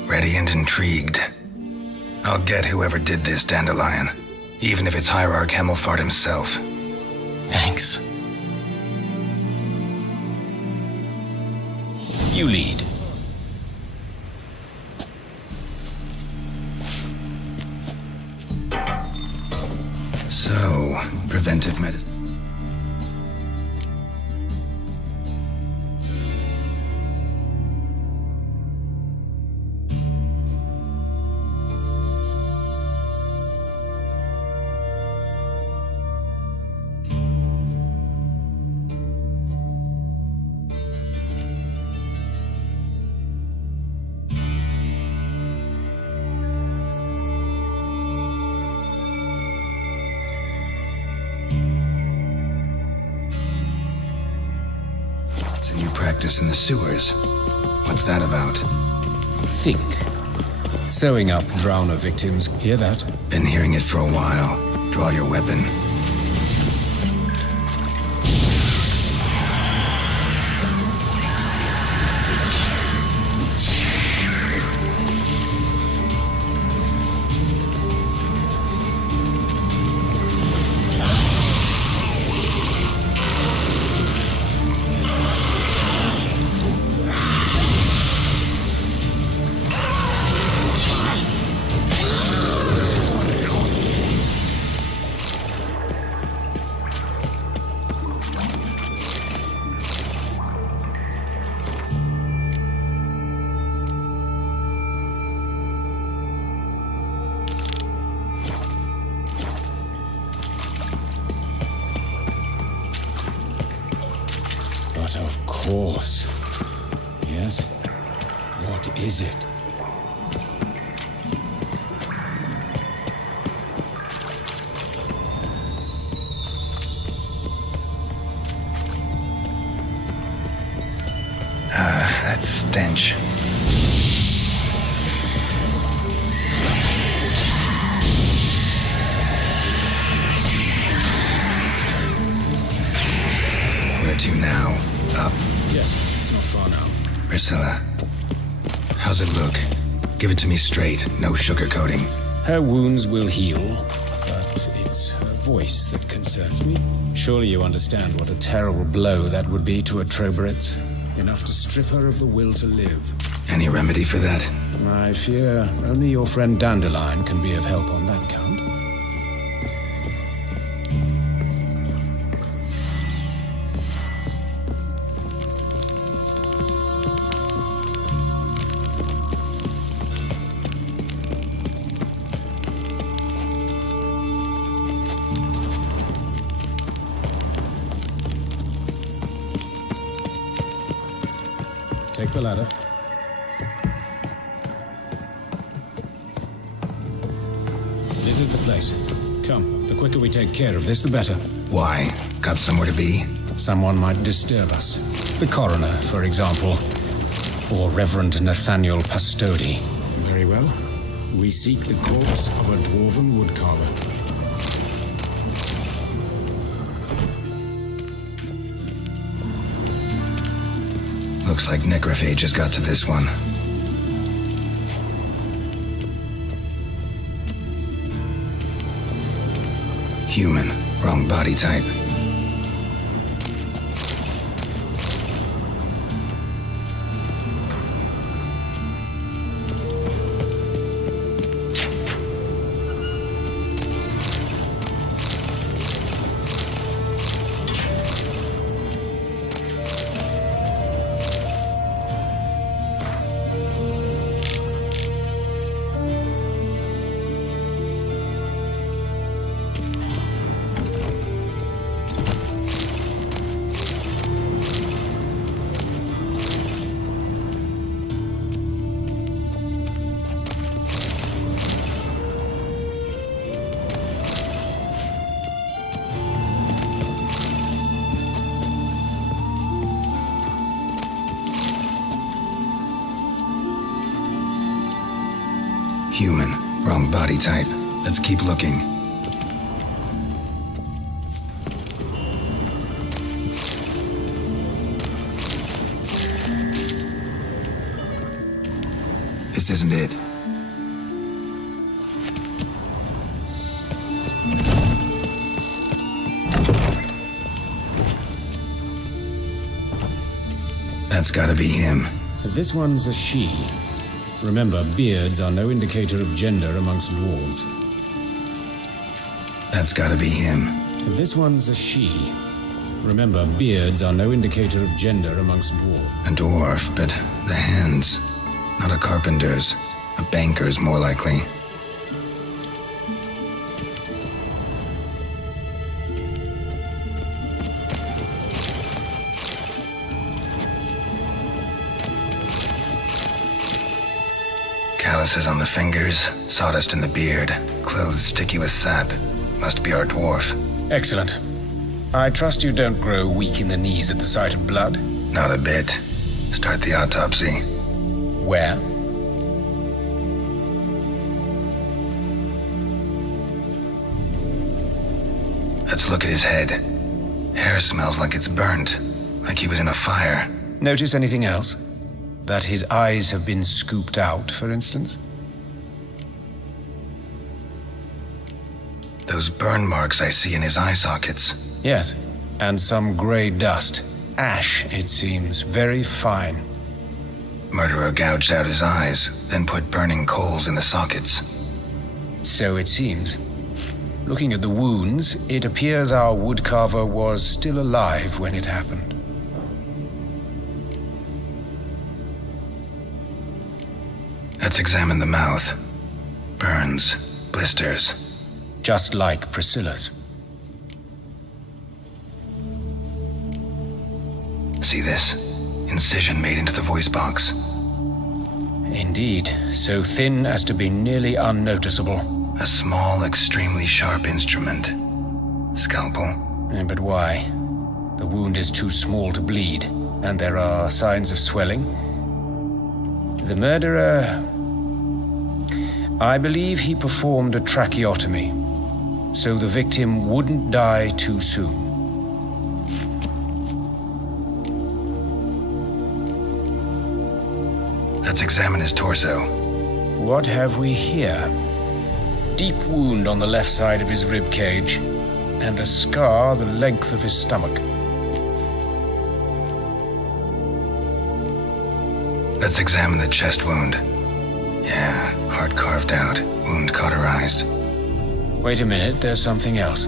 Ready and intrigued. I'll get whoever did this, Dandelion. Even if it's Hierarch Hemmelfart himself. Thanks. You lead. So, preventive medicine. It's a new practice in the sewers. What's that about? Think. Sewing up drowner victims. Hear that? Been hearing it for a while. Draw your weapon. But of course. Yes? What is it? That stench. Where to now? Up? Yes, it's not far now. Priscilla, how's it look? Give it to me straight, no sugarcoating. Her wounds will heal, but it's her voice that concerns me. Surely you understand what a terrible blow that would be to a Troberet. Enough to strip her of the will to live. Any remedy for that? I fear only your friend Dandelion can be of help on that count. Take the ladder. This is the place. Come, the quicker we take care of this, the better. Why? Got somewhere to be? Someone might disturb us. The coroner, for example. Or Reverend Nathaniel Pastodi. Very well. We seek the corpse of a dwarven woodcarver. Looks like necrophages got to this one. Human. Wrong body type. Human. Wrong body type. Let's keep looking. This isn't it. That's gotta be him. This one's a she. Remember, beards are no indicator of gender amongst dwarves. That's gotta be him. This one's a she. Remember, beards are no indicator of gender amongst dwarves. A dwarf, but the hands. Not a carpenter's. A banker's, more likely. Calluses on the fingers, sawdust in the beard, clothes sticky with sap. Must be our dwarf. Excellent. I trust you don't grow weak in the knees at the sight of blood. Not a bit. Start the autopsy. Where? Let's look at his head. Hair smells like it's burnt, like he was in a fire. Notice anything else? That his eyes have been scooped out, for instance? Those burn marks I see in his eye sockets. Yes, and some grey dust. Ash, it seems, very fine. Murderer gouged out his eyes, then put burning coals in the sockets. So it seems. Looking at the wounds, it appears our woodcarver was still alive when it happened. Let's examine the mouth. Burns, blisters. Just like Priscilla's. See this? Incision made into the voice box. Indeed, so thin as to be nearly unnoticeable. A small, extremely sharp instrument. Scalpel. But why? The wound is too small to bleed, and there are signs of swelling. The murderer... I believe he performed a tracheotomy, so the victim wouldn't die too soon. Let's examine his torso. What have we here? Deep wound on the left side of his rib cage, and a scar the length of his stomach. Let's examine the chest wound. Yeah, heart carved out, wound cauterized. Wait a minute, there's something else.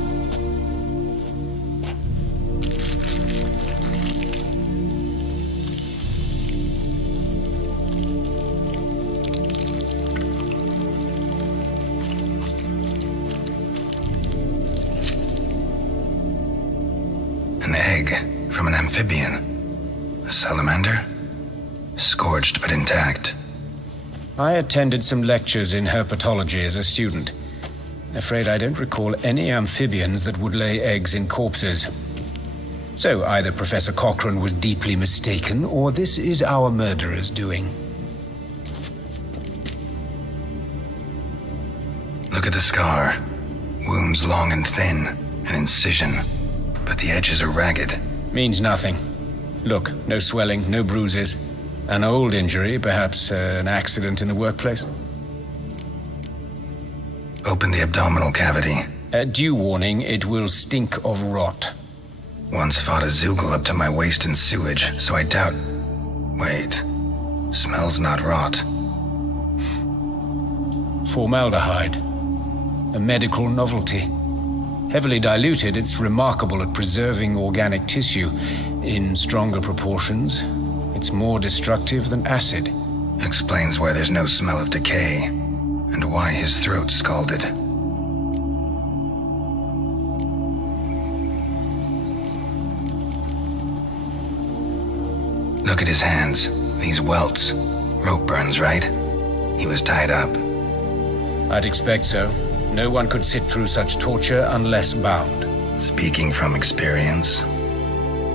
An egg from an amphibian. A salamander? Scorched but intact. I attended some lectures in herpetology as a student. Afraid I don't recall any amphibians that would lay eggs in corpses. So either Professor Cochrane was deeply mistaken, or this is our murderer's doing. Look at the scar. Wounds long and thin, an incision. But the edges are ragged. Means nothing. Look, no swelling, no bruises. An old injury, perhaps an accident in the workplace. Open the abdominal cavity. Due warning, it will stink of rot. Once fought a Zoogle up to my waist in sewage, so I doubt... Wait. Smells not rot. Formaldehyde. A medical novelty. Heavily diluted, it's remarkable at preserving organic tissue. In stronger proportions, it's more destructive than acid. Explains why there's no smell of decay, and why his throat's scalded. Look at his hands. These welts. Rope burns, right? He was tied up. I'd expect so. No one could sit through such torture unless bound. Speaking from experience?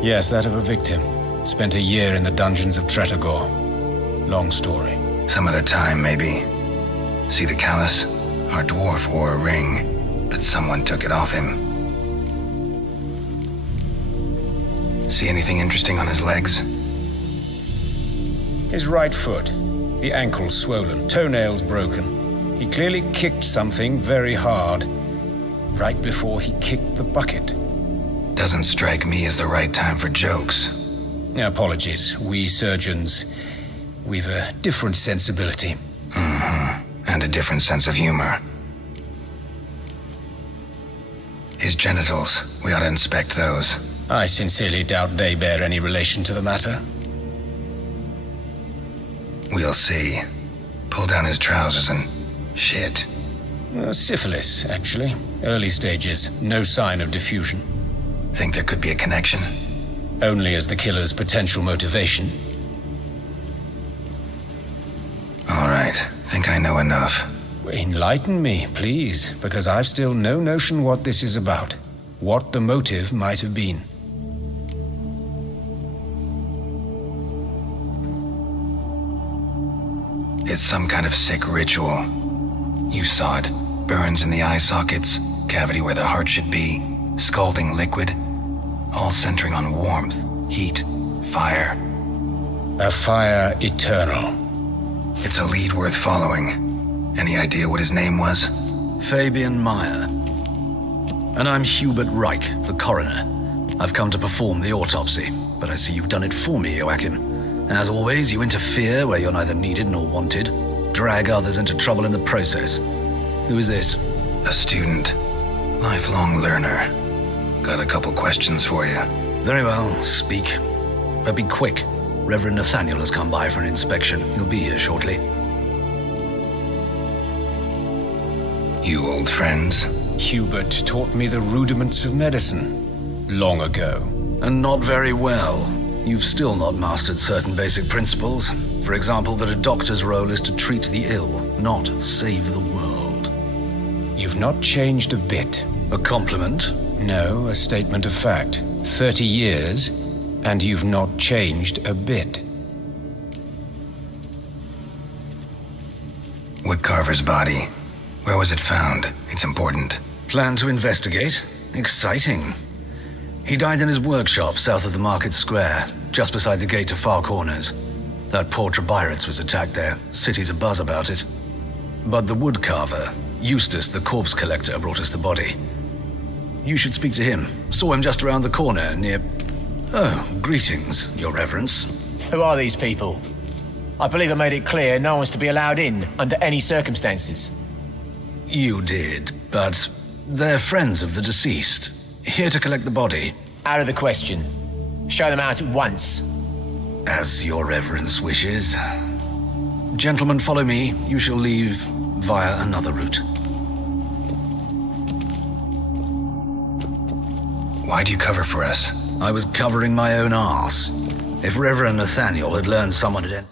Yes, that of a victim. Spent a year in the dungeons of Tretogor. Long story. Some other time, maybe. See the callus? Our dwarf wore a ring, but someone took it off him. See anything interesting on his legs? His right foot. The ankle swollen, toenails broken. He clearly kicked something very hard, right before he kicked the bucket. Doesn't strike me as the right time for jokes. Apologies. We surgeons, we've a different sensibility. And a different sense of humor. His genitals, we ought to inspect those. I sincerely doubt they bear any relation to the matter. We'll see. Pull down his trousers and... shit. Syphilis, actually. Early stages. No sign of diffusion. Think there could be a connection? Only as the killer's potential motivation. All right. Think I know enough. Enlighten me, please, because I've still no notion what this is about. What the motive might have been. It's some kind of sick ritual. You saw it. Burns in the eye sockets, cavity where the heart should be, scalding liquid, all centering on warmth, heat, fire. A fire eternal. It's a lead worth following. Any idea what his name was? Fabian Meyer. And I'm Hubert Reich, the coroner. I've come to perform the autopsy, but I see you've done it for me, Joachim. As always, you interfere where you're neither needed nor wanted, drag others into trouble in the process. Who is this? A student. Lifelong learner. Got a couple questions for you. Very well, speak. But be quick. Reverend Nathaniel has come by for an inspection. He'll be here shortly. You old friends? Hubert taught me the rudiments of medicine long ago. And not very well. You've still not mastered certain basic principles. For example, that a doctor's role is to treat the ill, not save the world. You've not changed a bit. A compliment? No, a statement of fact. 30 years, and you've not changed a bit. Woodcarver's body. Where was it found? It's important. Plan to investigate? Exciting. He died in his workshop south of the market square, just beside the gate to Far Corners. That poor Trebirates was attacked there. City's abuzz about it. But the woodcarver, Eustace the corpse collector, brought us the body. You should speak to him. Saw him just around the corner near... Oh, greetings, Your Reverence. Who are these people? I believe I made it clear no one's to be allowed in under any circumstances. You did, but they're friends of the deceased. Here to collect the body. Out of the question. Show them out at once. As Your Reverence wishes. Gentlemen, follow me. You shall leave via another route. Why do you cover for us? I was covering my own arse. If Reverend Nathaniel had learned someone had...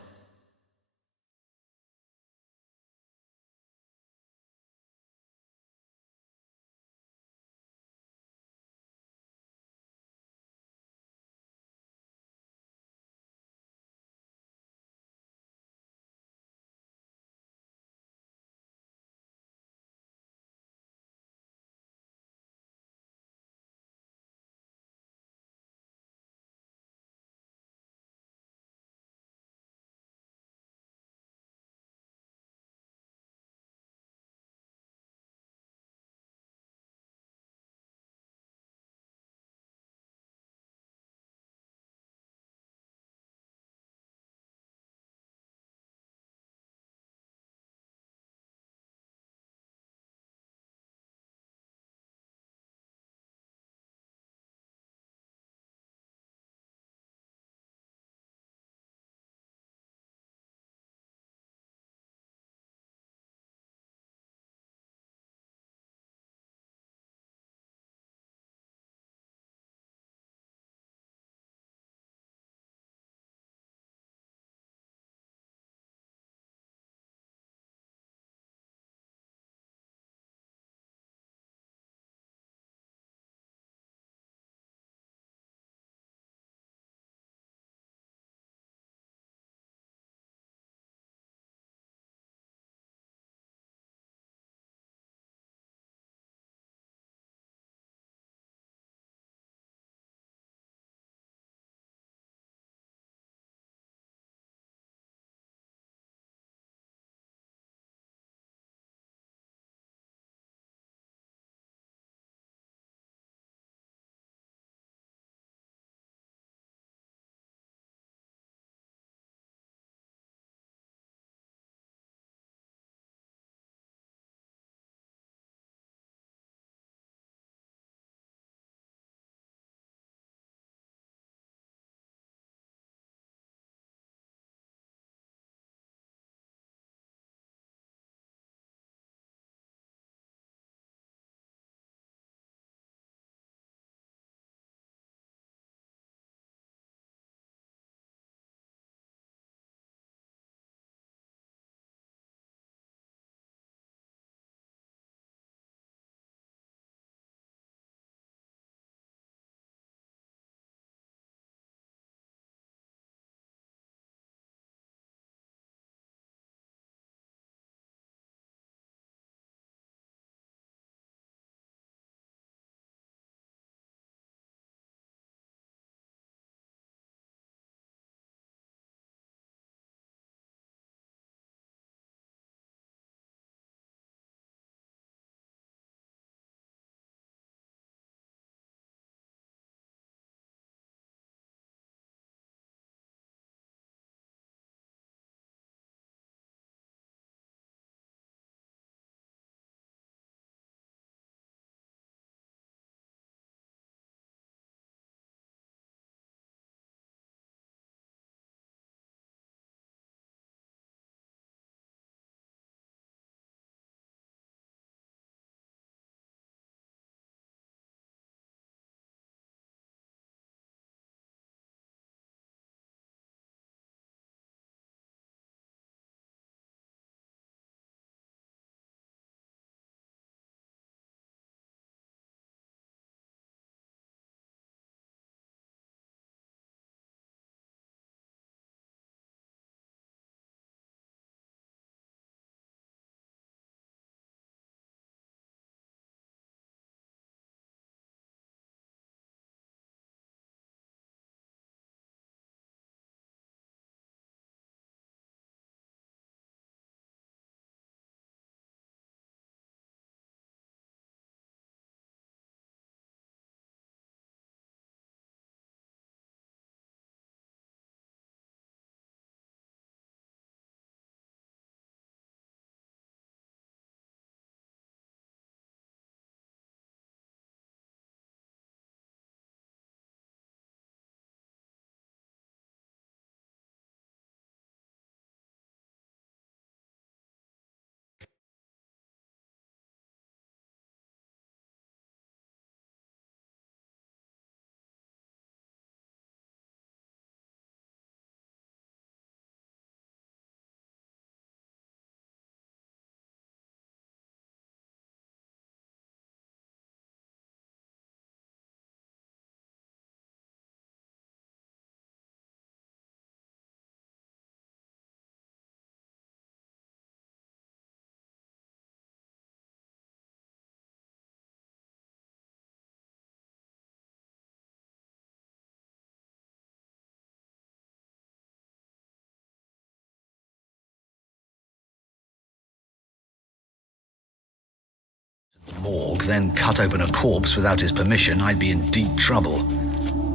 morgue, then cut open a corpse without his permission, I'd be in deep trouble.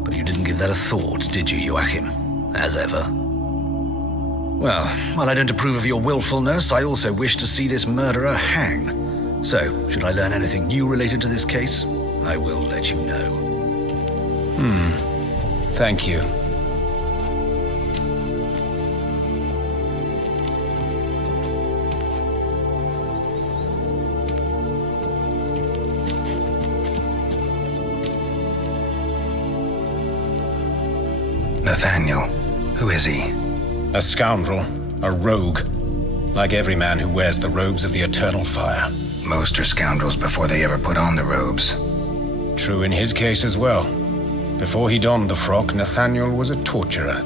But you didn't give that a thought, did you, Joachim? As ever. Well, while I don't approve of your willfulness, I also wish to see this murderer hang. So, should I learn anything new related to this case, I will let you know. Thank you. Nathaniel, who is he? A scoundrel, a rogue. Like every man who wears the robes of the eternal fire. Most are scoundrels before they ever put on the robes. True in his case as well. Before he donned the frock, Nathaniel was a torturer,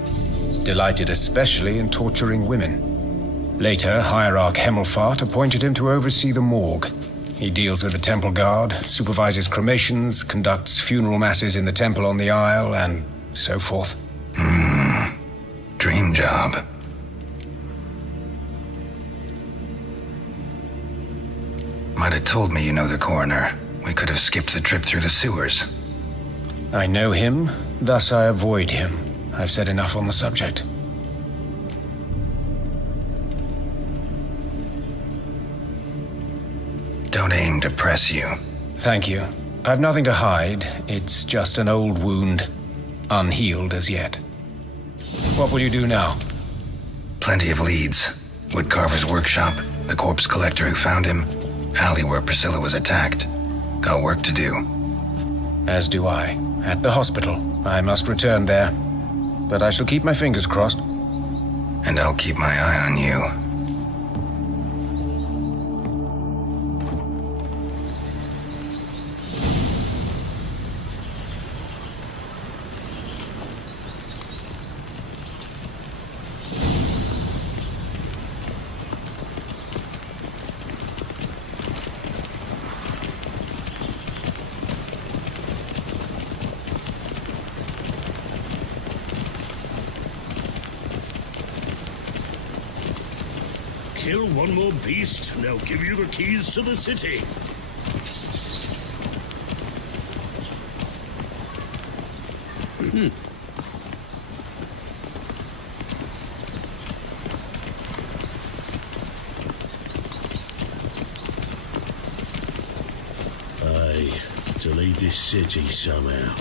delighted especially in torturing women. Later, Hierarch Hemmelfart appointed him to oversee the morgue. He deals with the temple guard, supervises cremations, conducts funeral masses in the temple on the Isle, and so forth. Dream job. Might have told me you know the coroner. We could have skipped the trip through the sewers. I know him, thus I avoid him. I've said enough on the subject. Don't aim to press you. Thank you. I've nothing to hide. It's just an old wound, unhealed as yet. What will you do now? Plenty of leads. Woodcarver's workshop, the corpse collector who found him, alley where Priscilla was attacked. Got work to do. As do I. At the hospital. I must return there. But I shall keep my fingers crossed. And I'll keep my eye on you. Kill one more beast, and they'll give you the keys to the city. Aye, to leave this city somehow.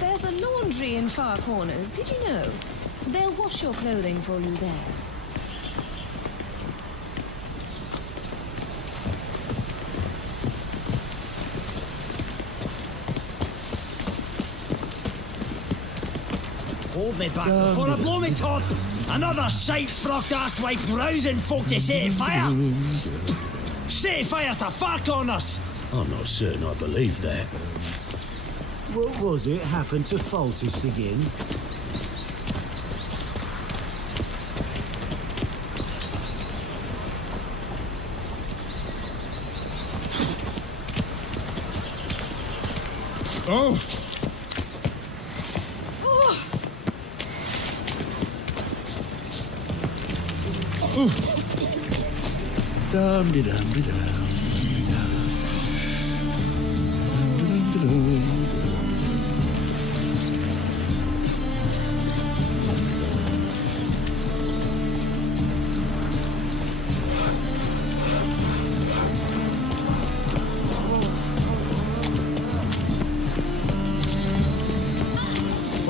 There's a laundry in Far Corners, did you know? They'll wash your clothing for you there. Hold me back before I blow me top! Another sight-frocked asswipe rousing folk to set fire! Set fire to Far Corners! I'm not certain I believe that. What was it happened to Faltist again? Oh! Dum-de-dum-de-dum.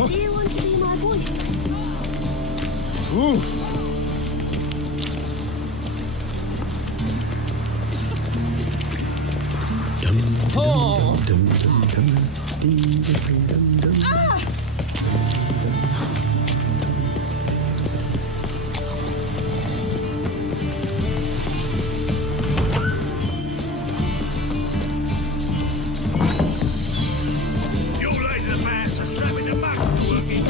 Do you want to be my boyfriend? Ooh! Oh! You later man, so strapping the back to working.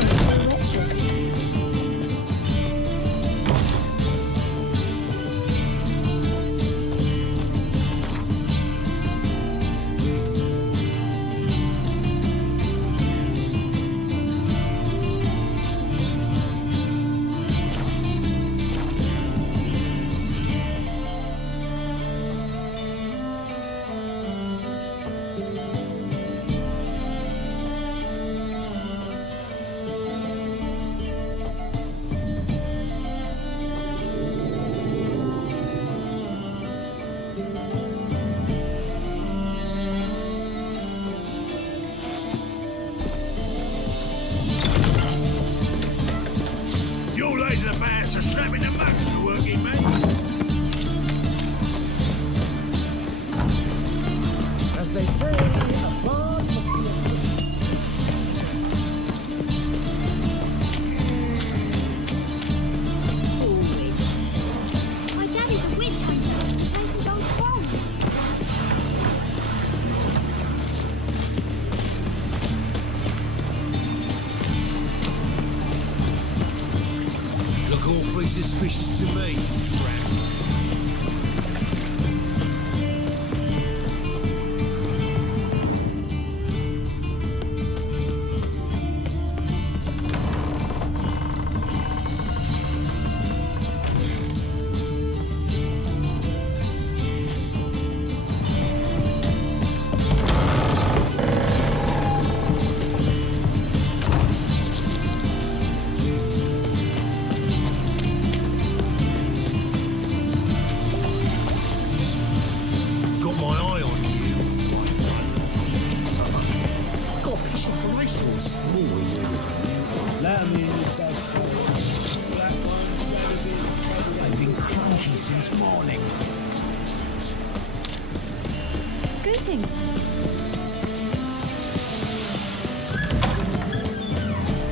Greetings.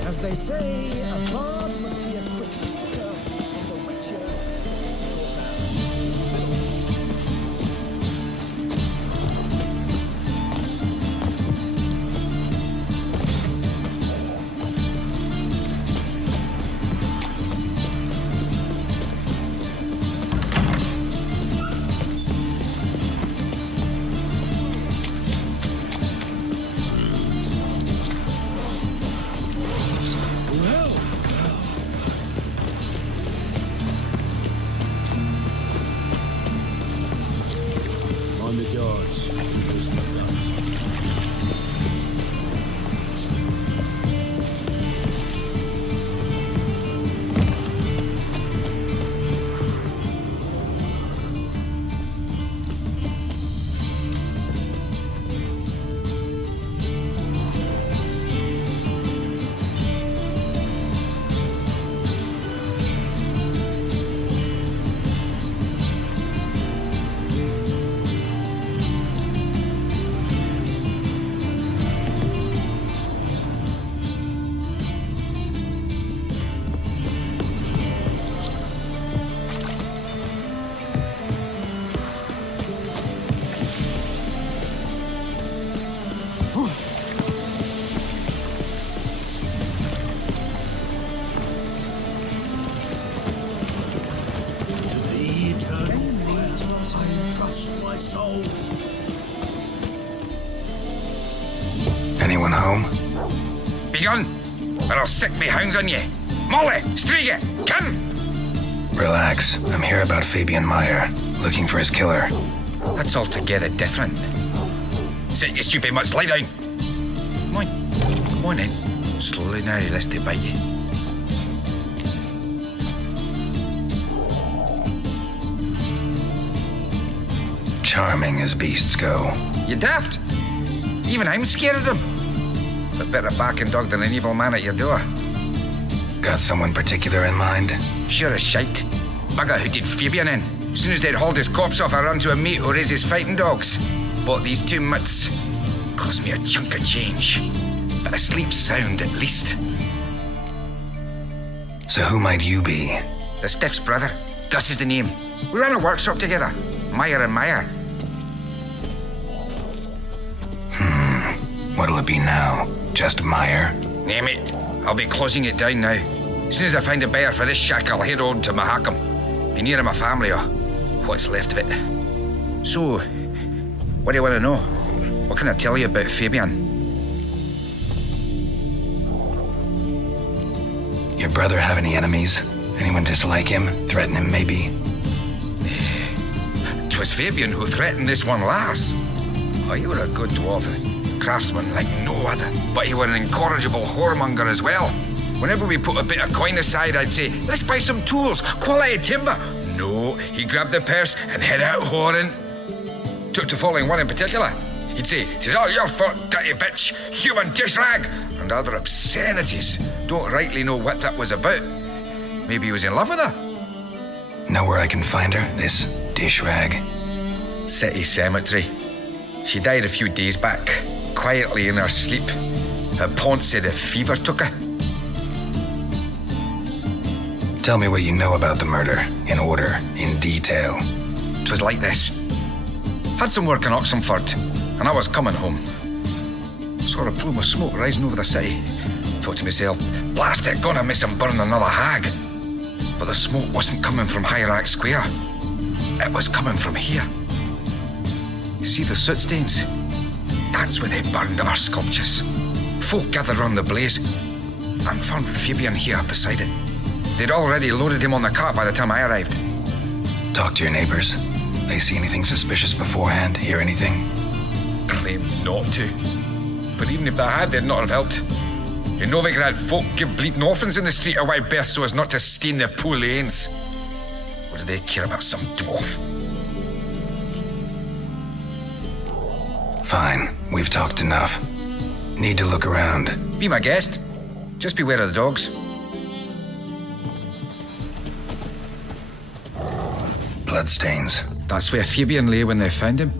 As they say, a bard must be a quick talker, and the witcher a slow On the guards. Where's the guns? My soul. Anyone home? Begone, or I'll sick me hounds on you. Molly, Striga, come! Relax. I'm here about Fabian Meyer, looking for his killer. That's altogether different. Sit, you stupid mutts, lie down. Come on in. Slowly now, lest they bite you. Charming as beasts go. You daft? Even I'm scared of them. But better barking dog than an evil man at your door. Got someone particular in mind? Sure as shite. Bugger who did Fabian in. As soon as they'd hauled his corpse off, I ran to a mate who raised his fighting dogs. Bought these two mutts. Cost me a chunk of change. But I sleep sound at least. So who might you be? The Stiff's brother. Gus is the name. We ran a workshop together. Meyer and Meyer. What'll it be now? Just Meyer? Name it. I'll be closing it down now. As soon as I find a buyer for this shack, I'll head on to Mahakam. Be near my family or what's left of it. So, what do you want to know? What can I tell you about Fabian? Your brother have any enemies? Anyone dislike him? Threaten him, maybe? 'Twas Fabian who threatened this one last. Oh, you were a good dwarf. Craftsman like no other. But he were an incorrigible whoremonger as well. Whenever we put a bit of coin aside, I'd say, let's buy some tools, quality timber. No, he grabbed the purse and head out whoring. Took to following one in particular. He'd say, "'Tis all your fault, dirty bitch, human dish rag," and other obscenities. Don't rightly know what that was about. Maybe he was in love with her. Know where I can find her, this dish rag? City cemetery. She died a few days back, quietly in her sleep. Her pont said a fever took her. Tell me what you know about the murder, in order, in detail. 'Twas like this. Had some work in Oxenford, and I was coming home. Saw a plume of smoke rising over the city. Thought to myself, blast it, gonna miss him burn another hag. But the smoke wasn't coming from Hierarch Square. It was coming from here. You see the soot stains? That's where they burned our sculptures. Folk gathered round the blaze and found Fabian here beside it. They'd already loaded him on the cart by the time I arrived. Talk to your neighbors. They see anything suspicious beforehand? Hear anything? Claimed not to. But even if they had, they'd not have helped. In Novigrad, folk give bleeding orphans in the street a wide berth so as not to stain their poor lanes. What do they care about some dwarf? Fine, we've talked enough. Need to look around. Be my guest. Just beware of the dogs. Bloodstains. That's where Fabian lay when they found him.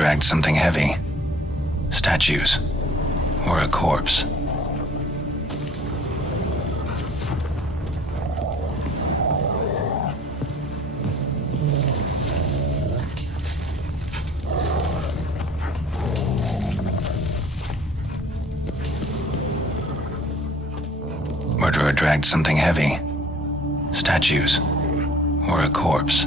dragged something heavy. Statues. Or a corpse. Murderer dragged something heavy. Statues. Or a corpse.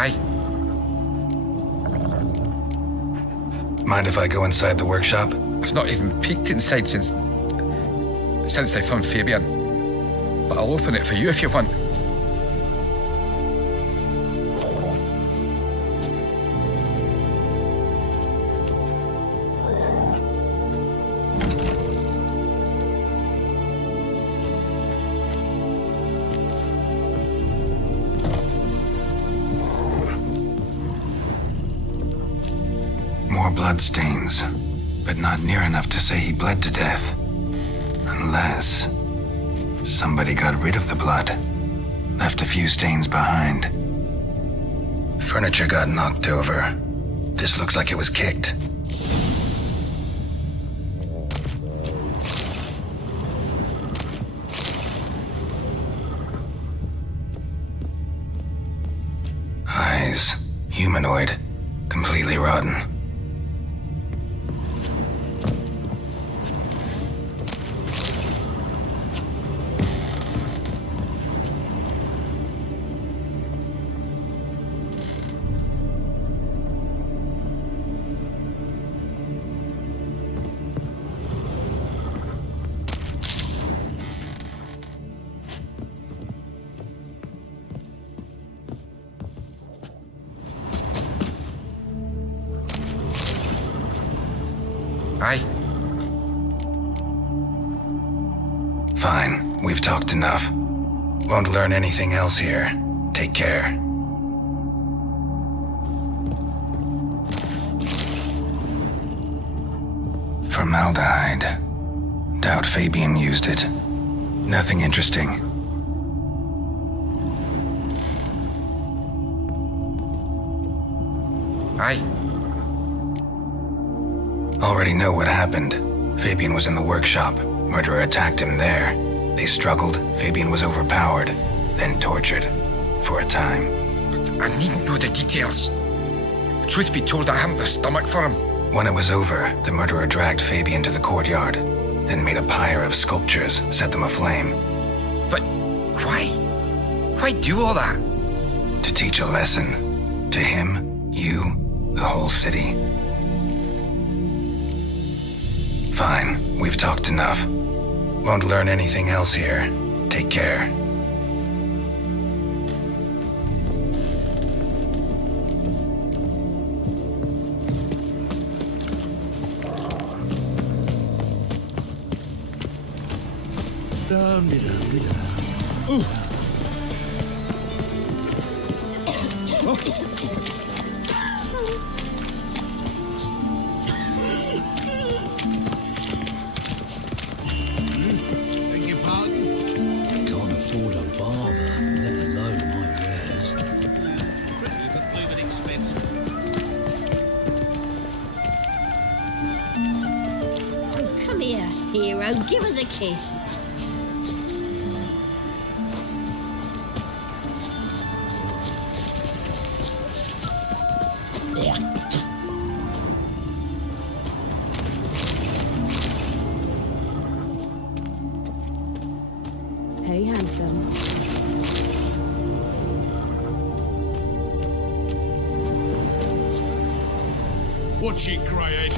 Aye. Mind if I go inside the workshop? I've not even peeked inside since they found Fabian. But I'll open it for you if you want. More bloodstains, but not near enough to say he bled to death. Unless somebody got rid of the blood, left a few stains behind. Furniture got knocked over. This looks like it was kicked. Eyes, humanoid, completely rotten. Aye. Fine, we've talked enough. Won't learn anything else here. Take care. Formaldehyde. Doubt Fabian used it. Nothing interesting. Aye. Already know what happened. Fabian was in the workshop. Murderer attacked him there. They struggled. Fabian was overpowered, then tortured. For a time. I needn't know the details. Truth be told, I haven't the stomach for him. When it was over, the murderer dragged Fabian to the courtyard, then made a pyre of sculptures, set them aflame. But why? Why do all that? To teach a lesson. To him, you, the whole city. Fine, we've talked enough. Won't learn anything else here. Take care. Ooh. Beg your pardon? Can't afford a barber, let alone my wares. Pretty but blooming expensive. Oh, come here, hero. Give us a kiss. Hey, handsome. Watch it, greyhead.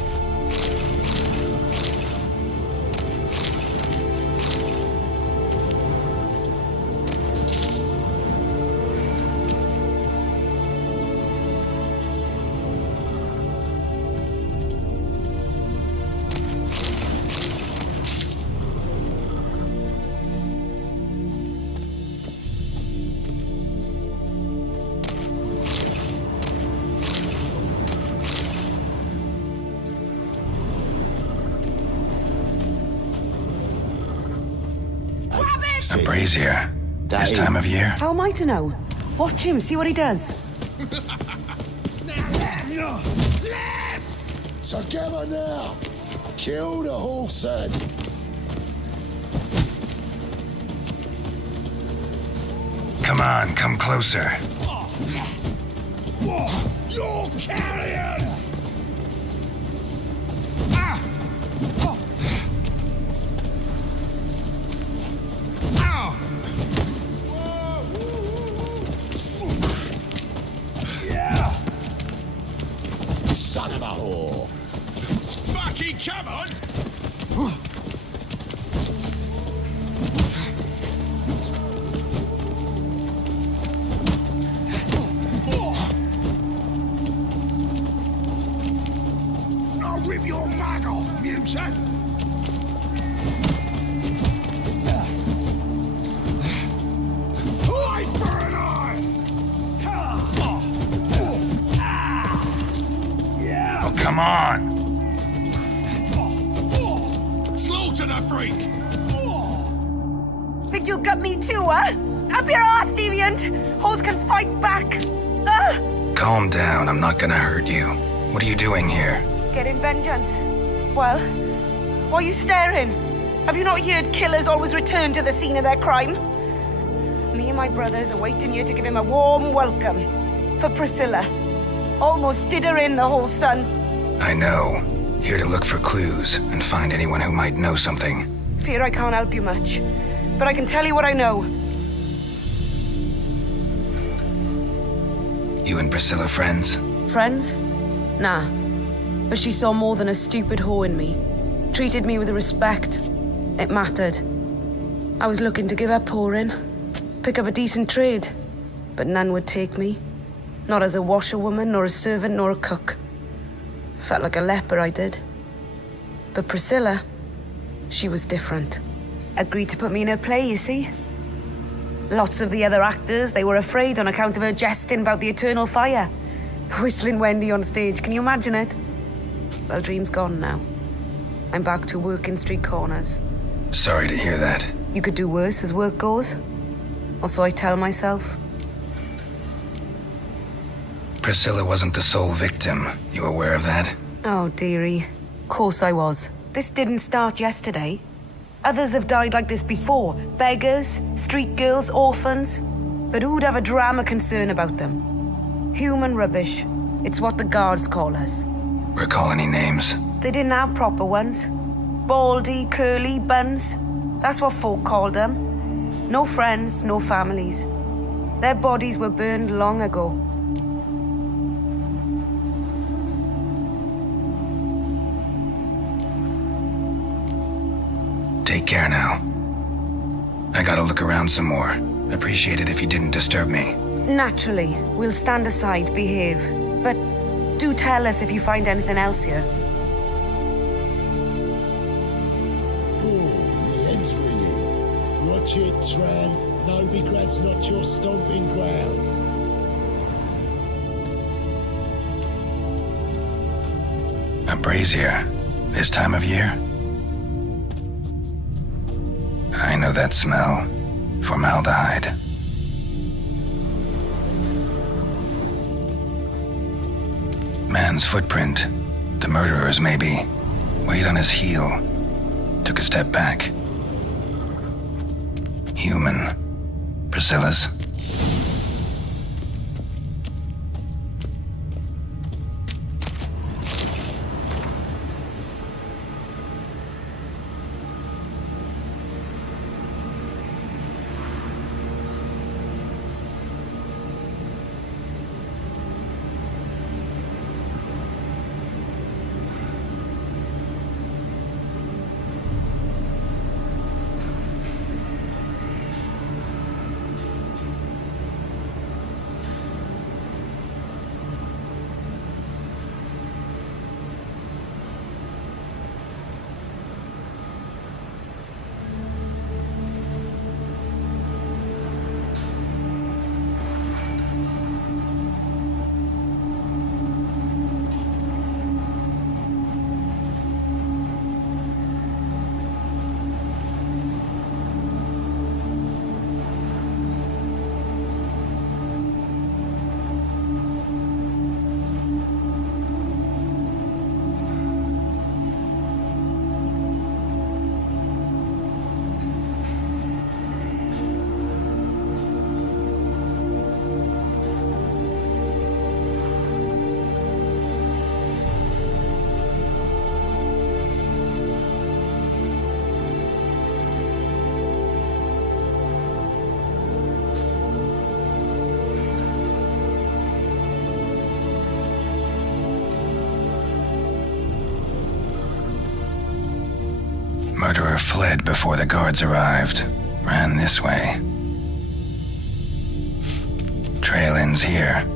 this A is. brazier. This time of year? How am I to know? Watch him, see what he does. Left! Together now! Kill the horse then! Come on, come closer. You're carrion! Son of a whore! Fucking come on! I'll rip your mag off, mutant! Eye for an eye! Oh, come on! Slaughter the freak! Think you'll gut me too, huh? Up your ass, deviant! Hoes can fight back! Calm down, I'm not gonna hurt you. What are you doing here? Getting vengeance. Well, why are you staring? Have you not heard killers always return to the scene of their crime? Me and my brothers are waiting here to give him a warm welcome. For Priscilla. Almost did her in, the whole son. I know. Here to look for clues and find anyone who might know something. Fear I can't help you much. But I can tell you what I know. You and Priscilla friends? Friends? Nah. But she saw more than a stupid whore in me. Treated me with respect. It mattered. I was looking to give her pouring. Pick up a decent trade. But none would take me. Not as a washerwoman, nor a servant, nor a cook. Felt like a leper, I did. But Priscilla, she was different. Agreed to put me in her play, you see. Lots of the other actors, they were afraid on account of her jesting about the eternal fire. Whistling Wendy on stage, can you imagine it? Well, dream's gone now. I'm back to working street corners. Sorry to hear that. You could do worse as work goes. Or so I tell myself. Priscilla wasn't the sole victim. You aware of that? Oh, dearie. Course I was. This didn't start yesterday. Others have died like this before. Beggars, street girls, orphans. But who'd have a drama concern about them? Human rubbish. It's what the guards call us. Recall any names? They didn't have proper ones. Baldy, curly, buns. That's what folk called them. No friends, no families. Their bodies were burned long ago. Take care now. I gotta look around some more. Appreciate it if you didn't disturb me. Naturally, we'll stand aside, behave. But do tell us if you find anything else here. Oh, my head's ringing. Watch it, tramp. Novigrad's not your stomping ground. A brazier. This time of year? I know that smell. Formaldehyde. Man's footprint. The murderer's, maybe. Weight on his heel. Took a step back. Human. Priscilla's. Murderer fled before the guards arrived. Ran this way. Trail ends here.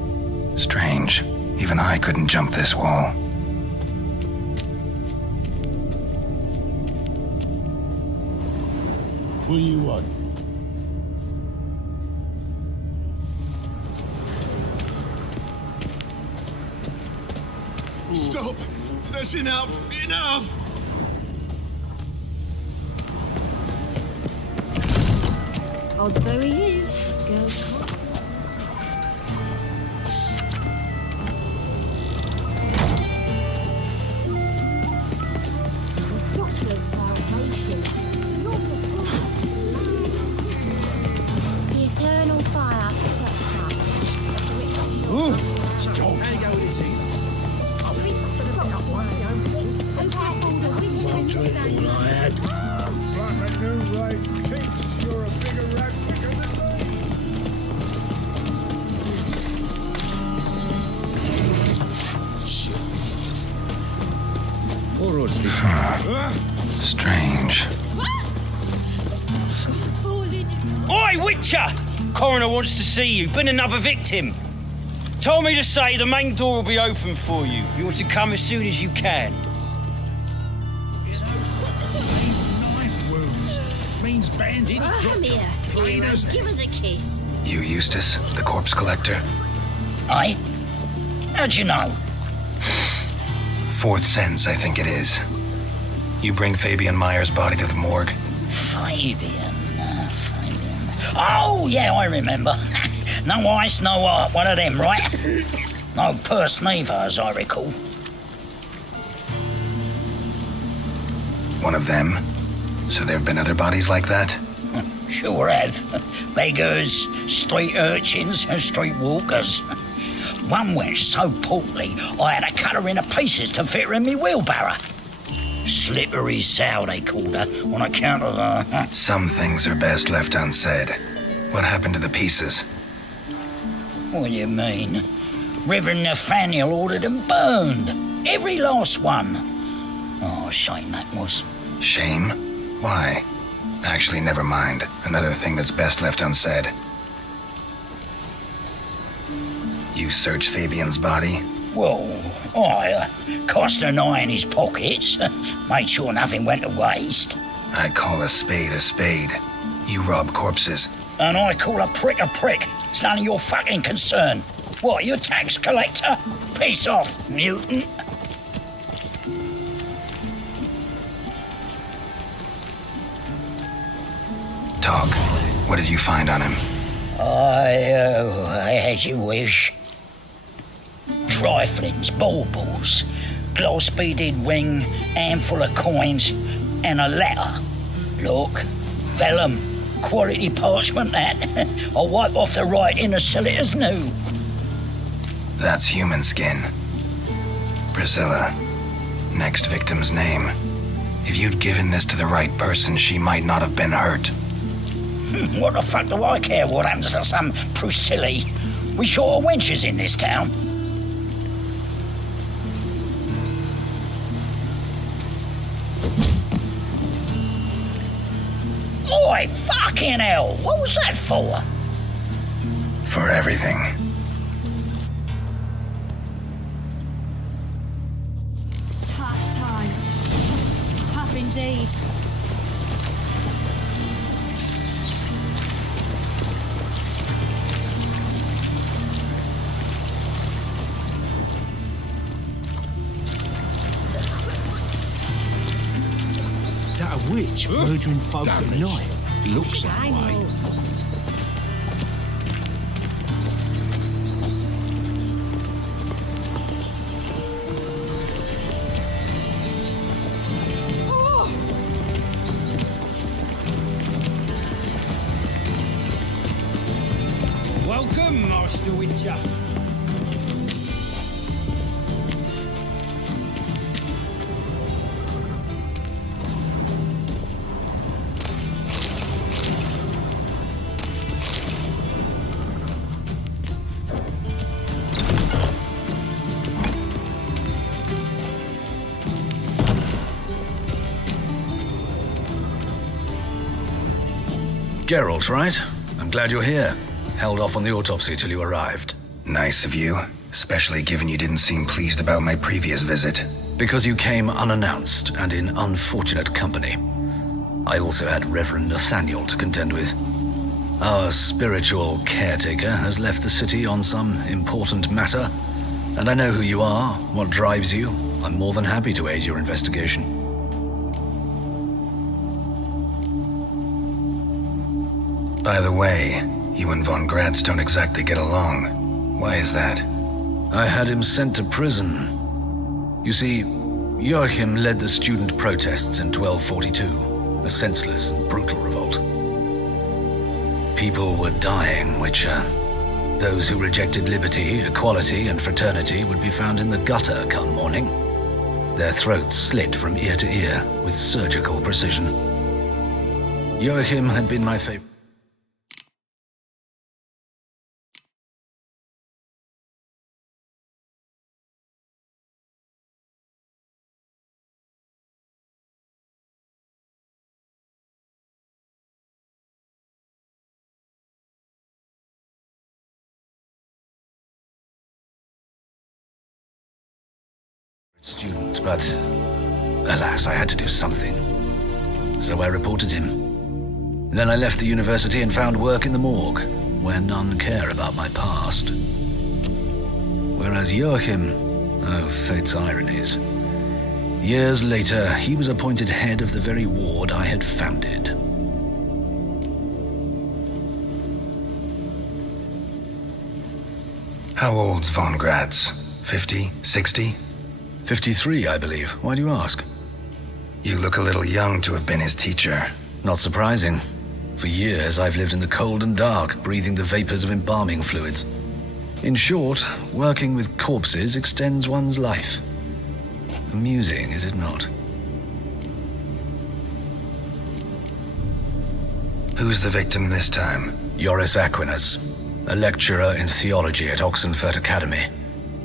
Strange. Even I couldn't jump this wall. What do you want? Stop! That's enough! Enough! Oh, there he is. Girls. Doctor's salvation. The eternal fire protects us. Ooh! John, how you go with this thing? One drink, all I had. Like a new rice cakes, you're a bigger rat quicker Strange. Oi, Witcher! Coroner wants to see you. Been another victim. Told me to say the main door will be open for you. You want to come as soon as you can. Knife wounds. Means bandage. Come here, heroes. Give us a kiss. You, Eustace, the corpse collector? Aye? How'd you know? Fourth sense, I think it is. You bring Fabian Meyer's body to the morgue? Fabian. Oh, yeah, I remember. No ice, no art, one of them, right? No purse neither, as I recall. One of them? So there have been other bodies like that? Sure have. Beggars, street urchins, and street walkers. One went so portly, I had to cut her into pieces to fit her in me wheelbarrow. Slippery sow, they called her, on account of her. Some things are best left unsaid. What happened to the pieces? What do you mean? Reverend Nathaniel ordered them burned. Every last one. Oh, shame that was. Shame? Why? Actually, never mind. Another thing that's best left unsaid. You searched Fabian's body? Well, I cast an eye in his pockets, made sure nothing went to waste. I call a spade a spade. You rob corpses. And I call a prick a prick. It's none of your fucking concern. What, you a tax collector? Piss off, mutant. Talk. What did you find on him? As you wish. Triflings, baubles, gloss-beaded ring, handful of coins, and a letter. Look, vellum, quality parchment that. I'll wipe off the writing and sell it as new. That's human skin. Priscilla. Next victim's name. If you'd given this to the right person, she might not have been hurt. What the fuck do I care what happens to some Priscilla? We short of wenches in this town. Oi, fucking hell! What was that for? For everything. Tough times. Tough indeed. That a witch murdering folk at night. Looks that way. Welcome, Master Witcher. Geralt, right? I'm glad you're here. Held off on the autopsy till you arrived. Nice of you, especially given you didn't seem pleased about my previous visit. Because you came unannounced and in unfortunate company. I also had Reverend Nathaniel to contend with. Our spiritual caretaker has left the city on some important matter, and I know who you are, what drives you. I'm more than happy to aid your investigation. By the way, you and Von Gratz don't exactly get along. Why is that? I had him sent to prison. You see, Joachim led the student protests in 1242, a senseless and brutal revolt. People were dying, Witcher. Those who rejected liberty, equality, and fraternity would be found in the gutter come morning. Their throats slit from ear to ear with surgical precision. Joachim had been my favorite. Student, but alas, I had to do something. So I reported him. Then I left the university and found work in the morgue, where none care about my past. Whereas Joachim, oh, fate's ironies. Years later, he was appointed head of the very ward I had founded. How old's Von Gratz? 50? 60? 53, I believe. Why do you ask? You look a little young to have been his teacher. Not surprising. For years, I've lived in the cold and dark, breathing the vapors of embalming fluids. In short, working with corpses extends one's life. Amusing, is it not? Who's the victim this time? Joris Aquinas, a lecturer in theology at Oxenfurt Academy.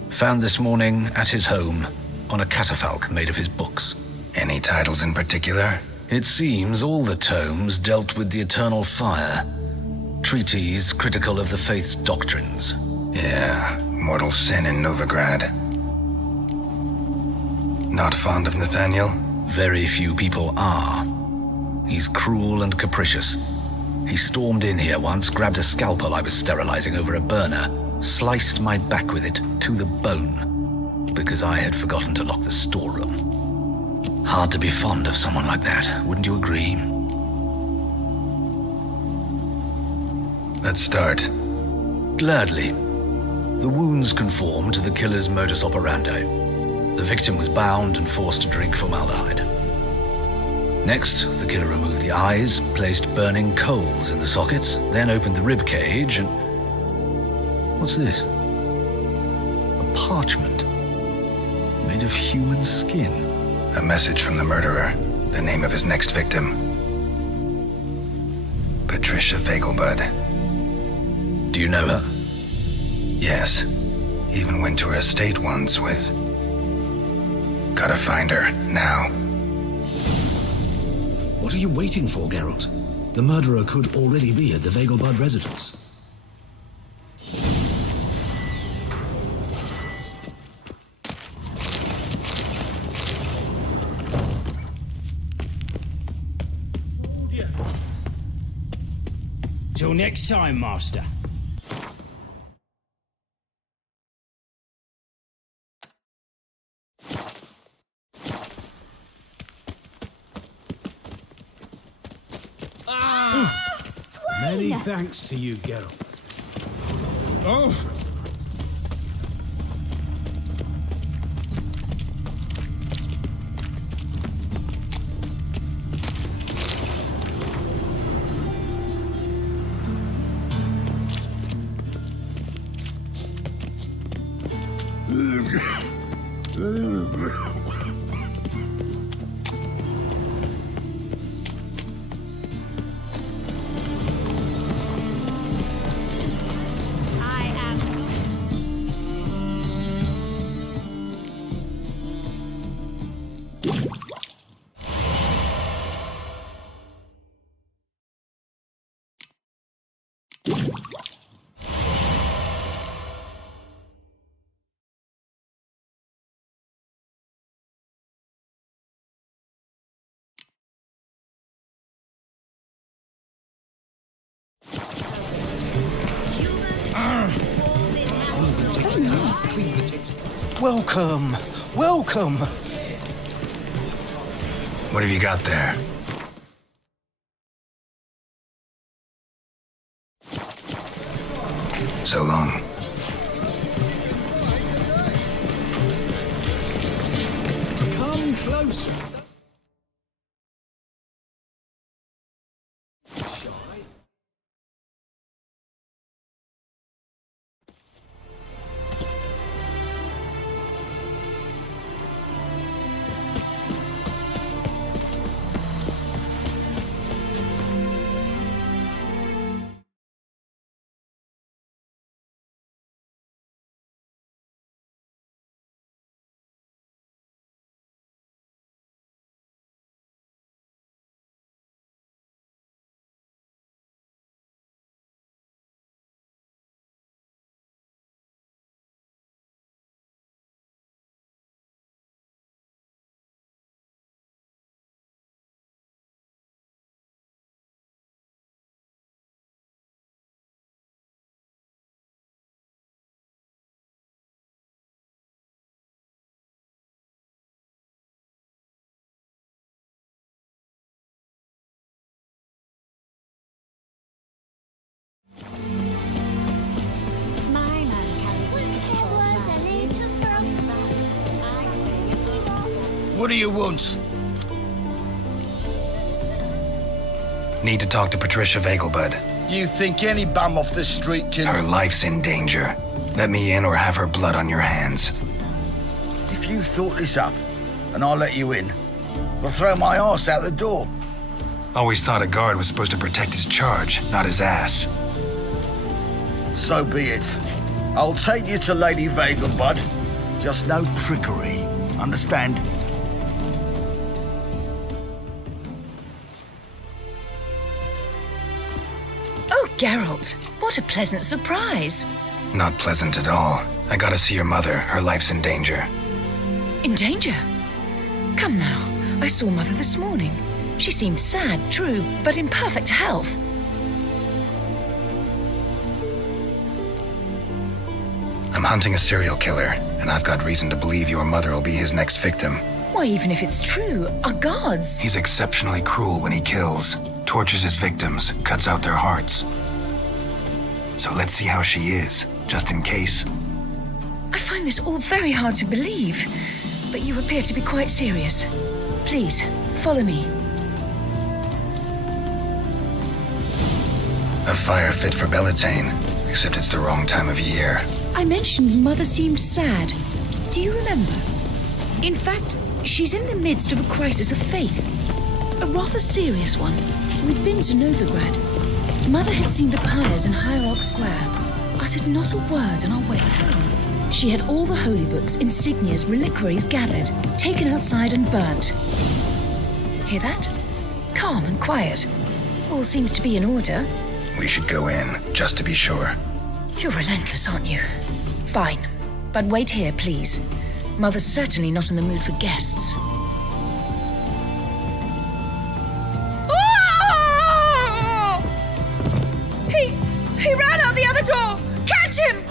Found this morning at his home on a catafalque made of his books. Any titles in particular? It seems all the tomes dealt with the eternal fire. Treatises critical of the faith's doctrines. Yeah, mortal sin in Novigrad. Not fond of Nathaniel? Very few people are. He's cruel and capricious. He stormed in here once, grabbed a scalpel I was sterilizing over a burner, sliced my back with it to the bone, because I had forgotten to lock the storeroom. Hard to be fond of someone like that, wouldn't you agree? Let's start. Gladly. The wounds conform to the killer's modus operandi. The victim was bound and forced to drink formaldehyde. Next, the killer removed the eyes, placed burning coals in the sockets, then opened the rib cage and... What's this? A parchment made of human skin. A message from the murderer. The name of his next victim. Patricia Vegelbud. Do you know her? Yes. Even went to her estate once with... Gotta find her, now. What are you waiting for, Geralt? The murderer could already be at the Vegelbud residence. Till next time, Master. Many thanks to you, Geralt. Oh! Welcome. Welcome. What have you got there? So long. Come closer. My man carries his on his back. I say it's What do you want? Need to talk to Patricia Vegelbud. You think any bum off the street can... Her life's in danger. Let me in or have her blood on your hands. If you thought this up, and I'll let you in, I'll throw my arse out the door. Always thought a guard was supposed to protect his charge, not his ass. So be it. I'll take you to Lady Vegelbud. Just no trickery. Understand? Oh, Geralt, what a pleasant surprise. Not pleasant at all. I gotta see your mother. Her life's in danger. In danger? Come now, I saw Mother this morning. She seemed sad, true, but in perfect health. I'm hunting a serial killer, and I've got reason to believe your mother will be his next victim. Why, even if it's true, our gods... He's exceptionally cruel when he kills, tortures his victims, cuts out their hearts. So let's see how she is, just in case. I find this all very hard to believe, but you appear to be quite serious. Please, follow me. A fire fit for Bellatane, except it's the wrong time of year. I mentioned Mother seemed sad. Do you remember? In fact, she's in the midst of a crisis of faith. A rather serious one. We'd been to Novigrad. Mother had seen the pyres in Hierarch Square, uttered not a word on our way home. She had all the holy books, insignias, reliquaries gathered, taken outside and burnt. Hear that? Calm and quiet. All seems to be in order. We should go in, just to be sure. You're relentless, aren't you? Fine. But wait here, please. Mother's certainly not in the mood for guests. Oh! He ran out the other door! Catch him!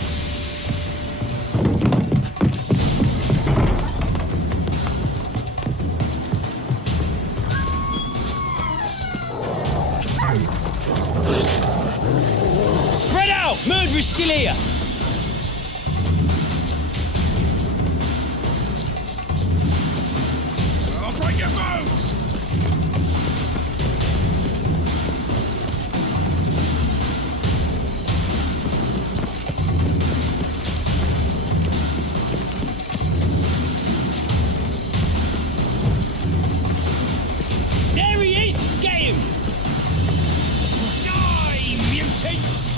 Spread out! Murderer's still here! I'll break your bones! There he is! Get him! Die, mutants!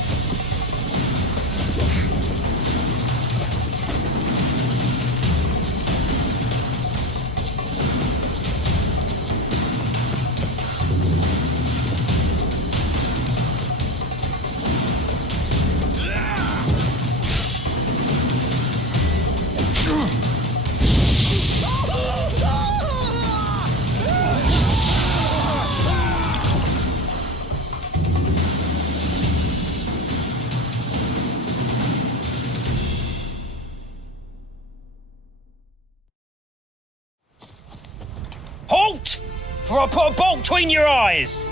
before I put a bolt between your eyes.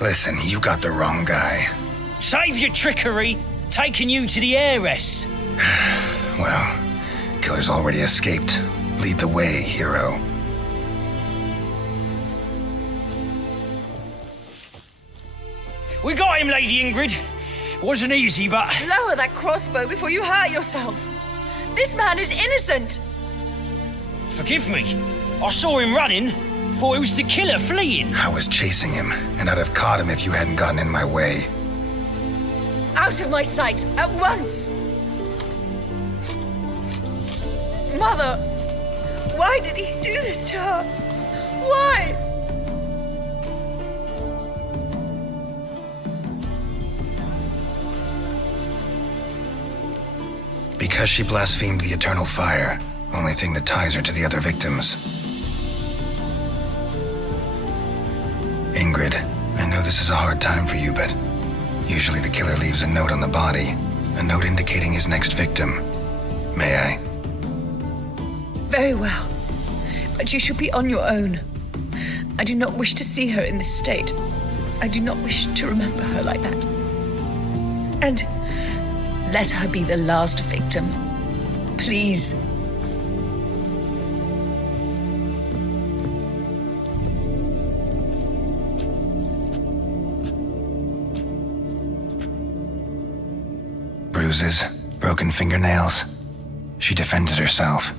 Listen, you got the wrong guy. Save your trickery, taking you to the heiress. Well, killer's already escaped. Lead the way, hero. We got him, Lady Ingrid. Wasn't easy, but... Lower that crossbow before you hurt yourself. This man is innocent. Forgive me. I saw him running. Thought it was the killer fleeing. I was chasing him, and I'd have caught him if you hadn't gotten in my way. Out of my sight, at once! Mother! Why did he do this to her? Why? Because she blasphemed the eternal fire. Only thing that ties her to the other victims. Ingrid, I know this is a hard time for you, but usually the killer leaves a note on the body. A note indicating his next victim. May I? Very well. But you should be on your own. I do not wish to see her in this state. I do not wish to remember her like that. And let her be the last victim. Please. Bruises, broken fingernails. She defended herself.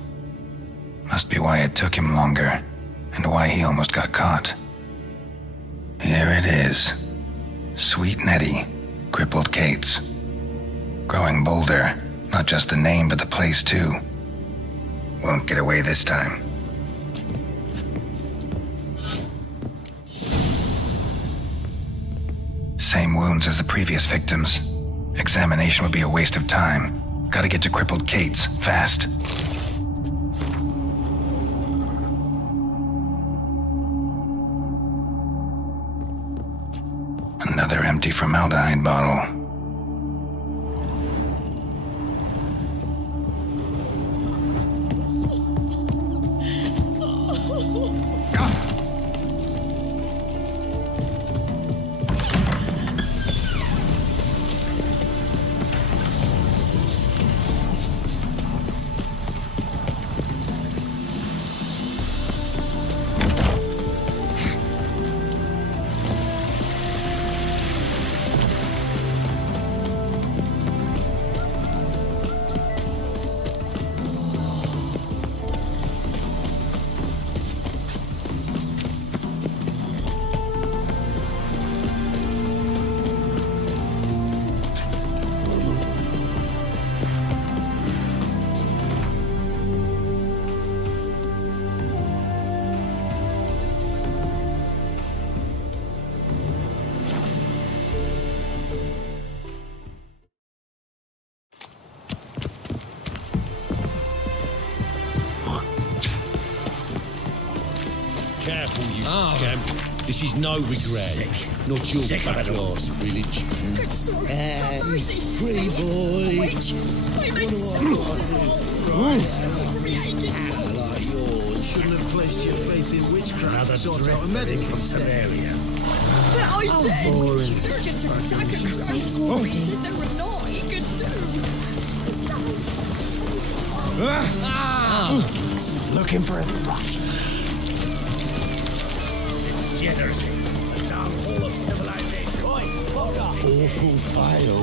Must be why it took him longer, and why he almost got caught. Here it is. Sweet Nettie, crippled Kate's. Growing bolder, not just the name, but the place too. Won't get away this time. Same wounds as the previous victims. Examination would be a waste of time. Gotta get to crippled Kate's, fast. Another empty formaldehyde bottle. Careful, you scamp. This is no regret. Not your class village. Good sword. Mercy. Pretty boy. Witch. I made sacrifices. Like yours. Shouldn't have placed your faith in witchcraft. Sort out a medic instead. But I did. boring. Surgeon took sacrifice. He said there were naught he could do. Besides... Looking for a thrush. Degeneracy. The downfall of civilization. Awful pile.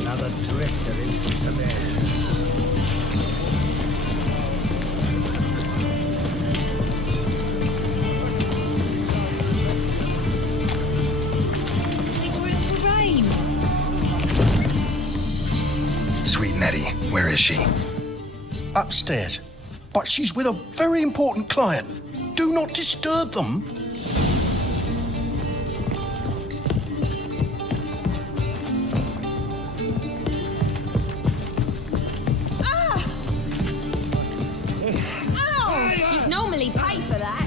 Another drifter into Tibet. Sweet Nettie, where is she? Upstairs. But she's with a very important client. Do not disturb them. Ow! You'd normally pay for that.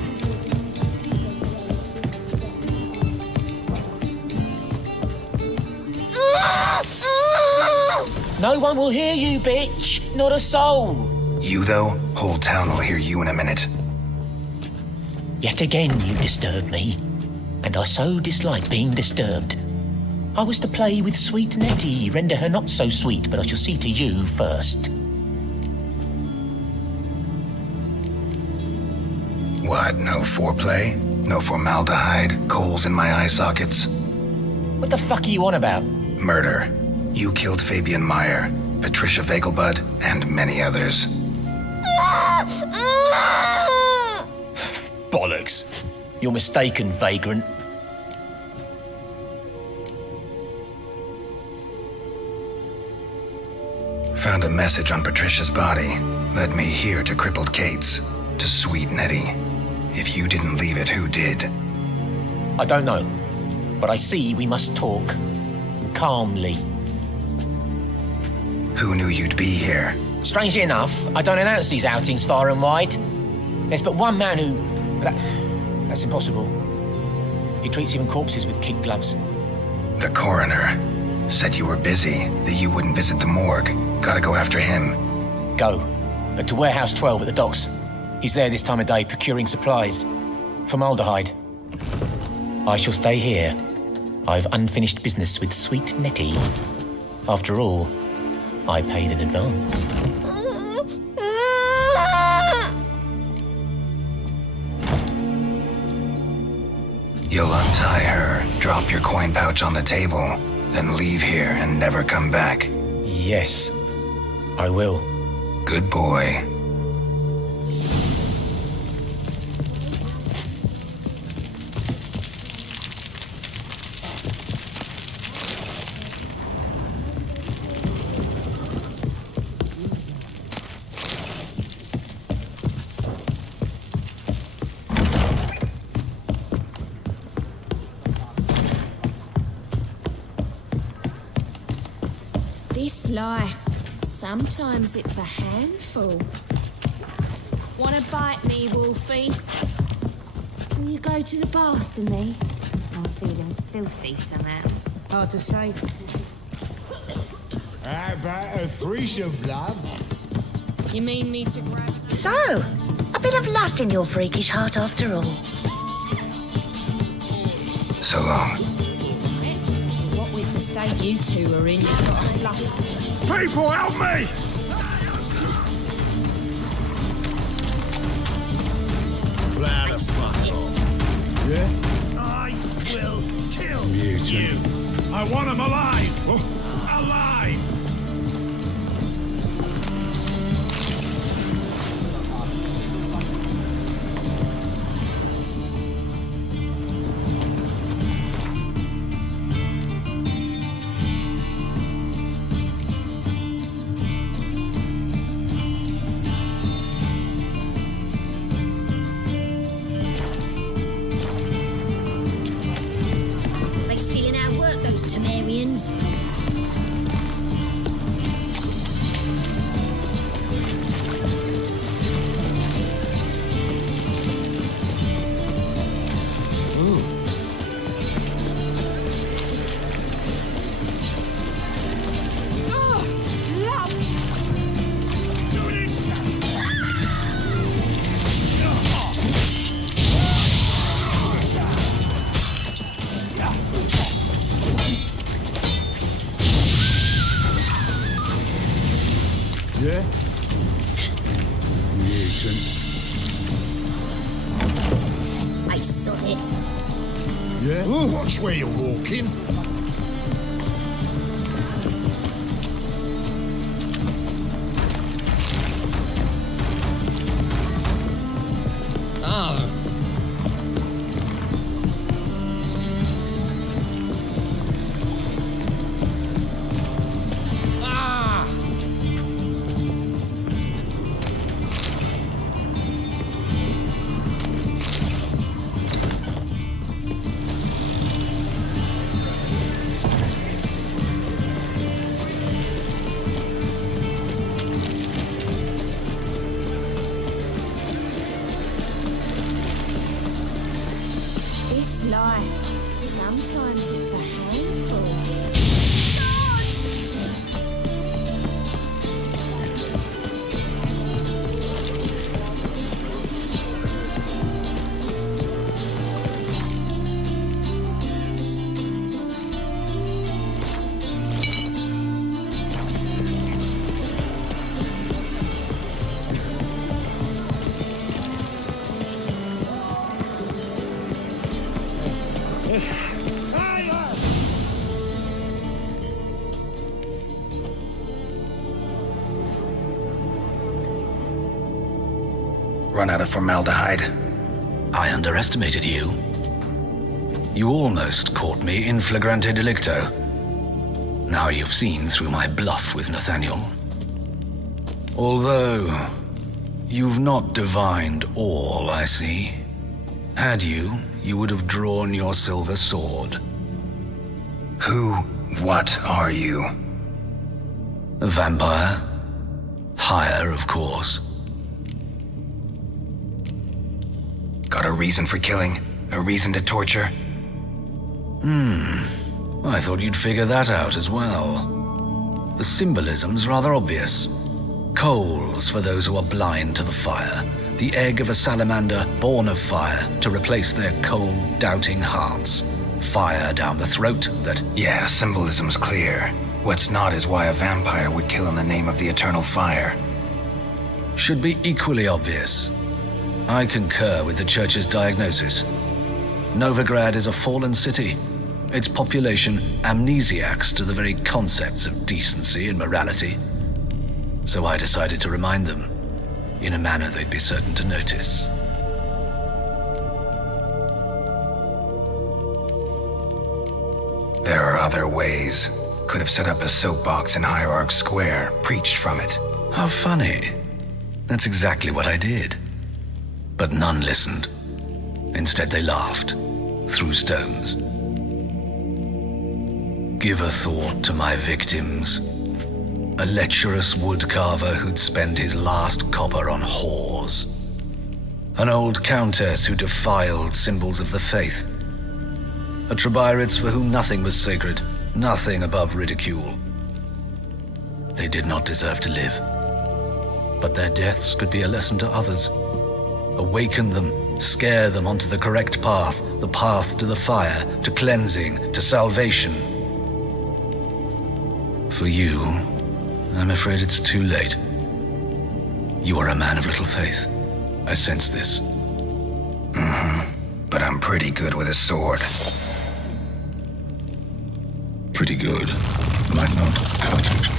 No one will hear you, bitch. Not a soul. You, though? Whole town will hear you in a minute. Yet again you disturb me, and I so dislike being disturbed. I was to play with sweet Nettie, render her not so sweet, but I shall see to you first. What, no foreplay? No formaldehyde? Coals in my eye sockets? What the fuck are you on about? Murder. You killed Fabian Meyer, Patricia Vegelbud, and many others. Bollocks. You're mistaken, vagrant. Found a message on Patricia's body. Led me here to crippled Kate's. To sweet Nettie. If you didn't leave it, who did? I don't know, but I see we must talk. Calmly. Who knew you'd be here? Strangely enough, I don't announce these outings far and wide. There's but one man who... That's impossible. He treats even corpses with kid gloves. The coroner. Said you were busy, that you wouldn't visit the morgue. Gotta go after him. Go. To Warehouse 12 at the docks. He's there this time of day procuring supplies. Formaldehyde. I shall stay here. I've unfinished business with sweet Nettie. After all, I paid in advance. You'll untie her, drop your coin pouch on the table, then leave here and never come back. Yes, I will. Good boy. This life, sometimes it's a handful. Wanna bite me, Wolfie? Will you go to the bath with me? I'm feeling filthy somehow. Hard to say. How about a threesome, love? You mean me to grab... So, a bit of lust in your freakish heart after all. So long. What with the state you two are in, you've got a fluff. People, help me! Blood of fuck off. Yeah? I will kill Mutant. you. I want him alive! Alive! They stealing our work, those Temerians. Yeah? Mutant. I saw it. Yeah? Watch where you're walking. This life, sometimes it's a handful. run out of formaldehyde. I underestimated you. You almost caught me in flagrante delicto. Now you've seen through my bluff with Nathaniel. Although, you've not divined all, I see. Had you, you would have drawn your silver sword. What are you? A vampire. Higher, of course. Got a reason for killing? A reason to torture? I thought you'd figure that out as well. The symbolism's rather obvious. Coals for those who are blind to the fire. The egg of a salamander born of fire to replace their cold, doubting hearts. Fire down the throat that... Yeah, symbolism's clear. What's not is why a vampire would kill in the name of the eternal fire. Should be equally obvious. I concur with the Church's diagnosis. Novigrad is a fallen city. Its population amnesiacs to the very concepts of decency and morality. So I decided to remind them, in a manner they'd be certain to notice. There are other ways. Could have set up a soapbox in Hierarch Square, preached from it. How funny. That's exactly what I did. But none listened. Instead they laughed, threw stones. Give a thought to my victims. A lecherous woodcarver who'd spend his last copper on whores. An old countess who defiled symbols of the faith. A Trebirates for whom nothing was sacred, nothing above ridicule. They did not deserve to live. But their deaths could be a lesson to others. Awaken them, scare them onto the correct path, the path to the fire, to cleansing, to salvation. For you, I'm afraid it's too late. You are a man of little faith. I sense this. But I'm pretty good with a sword. Pretty good. Might not perfect.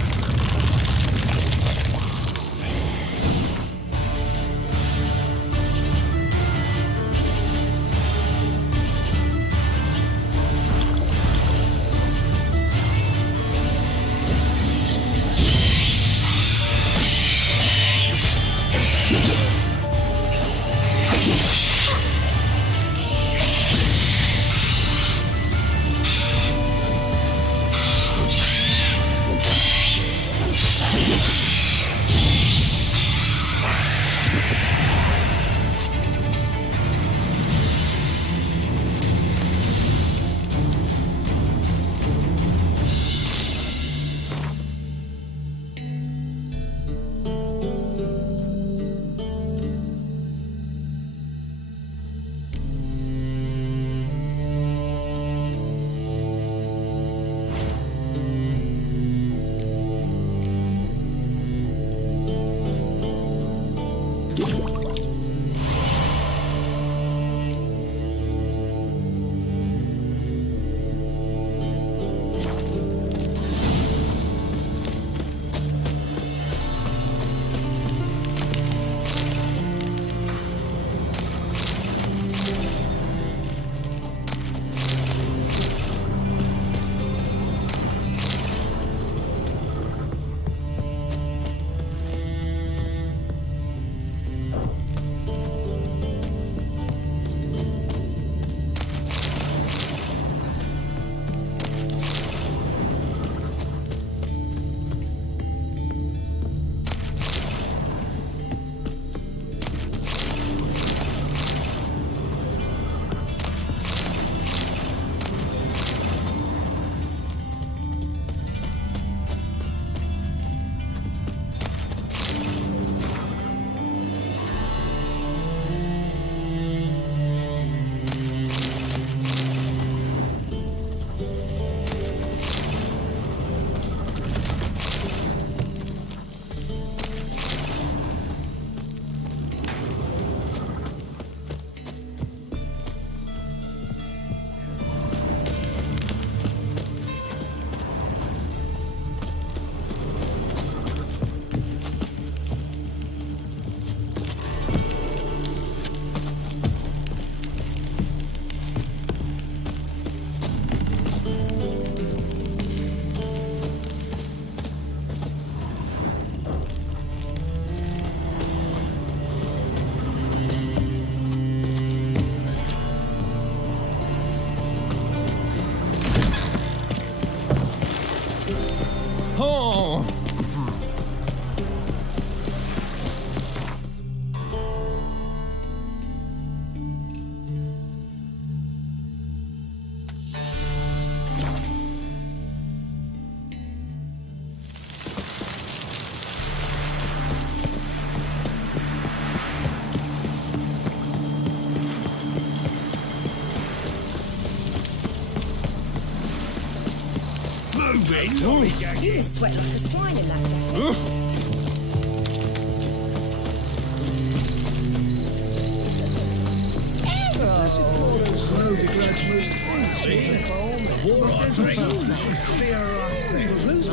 friends. You must sweat like a swine in that jacket.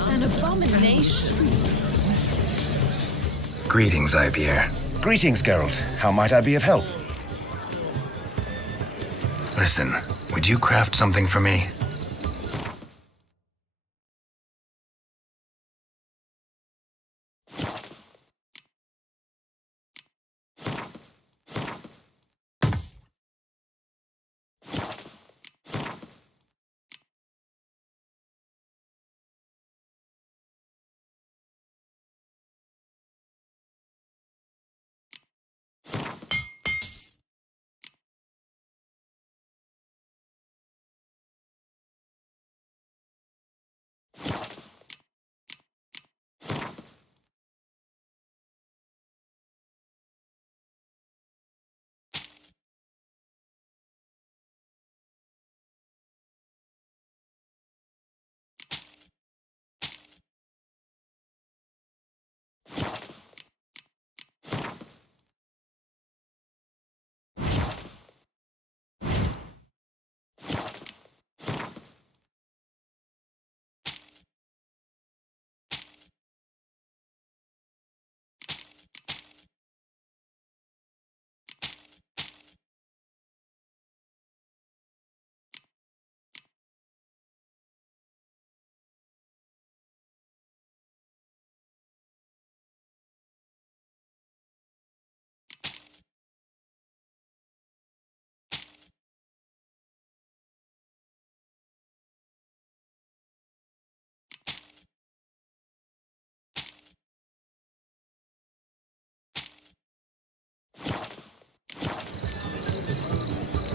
An abomination. Greetings, Ibeer. Greetings, Geralt. How might I be of help? Listen, would you craft something for me?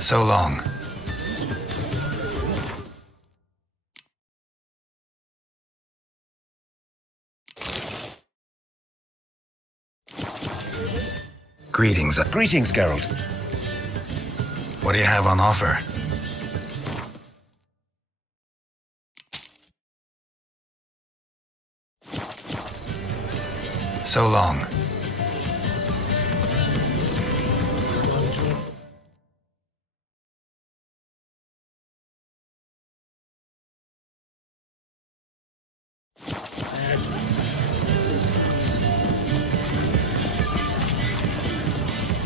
So long. Greetings. Greetings, Geralt. What do you have on offer? So long.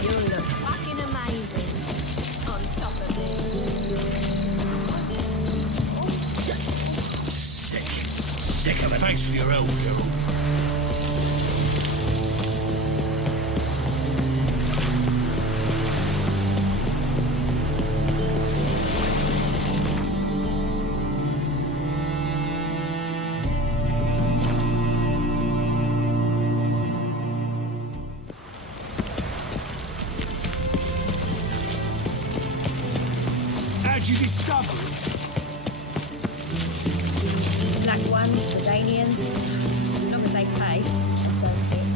You look fucking amazing. On top of it. Sick of it. Thanks for your help, girl. How'd you discover it? Black ones, Redanians. As long as they pay, I don't care.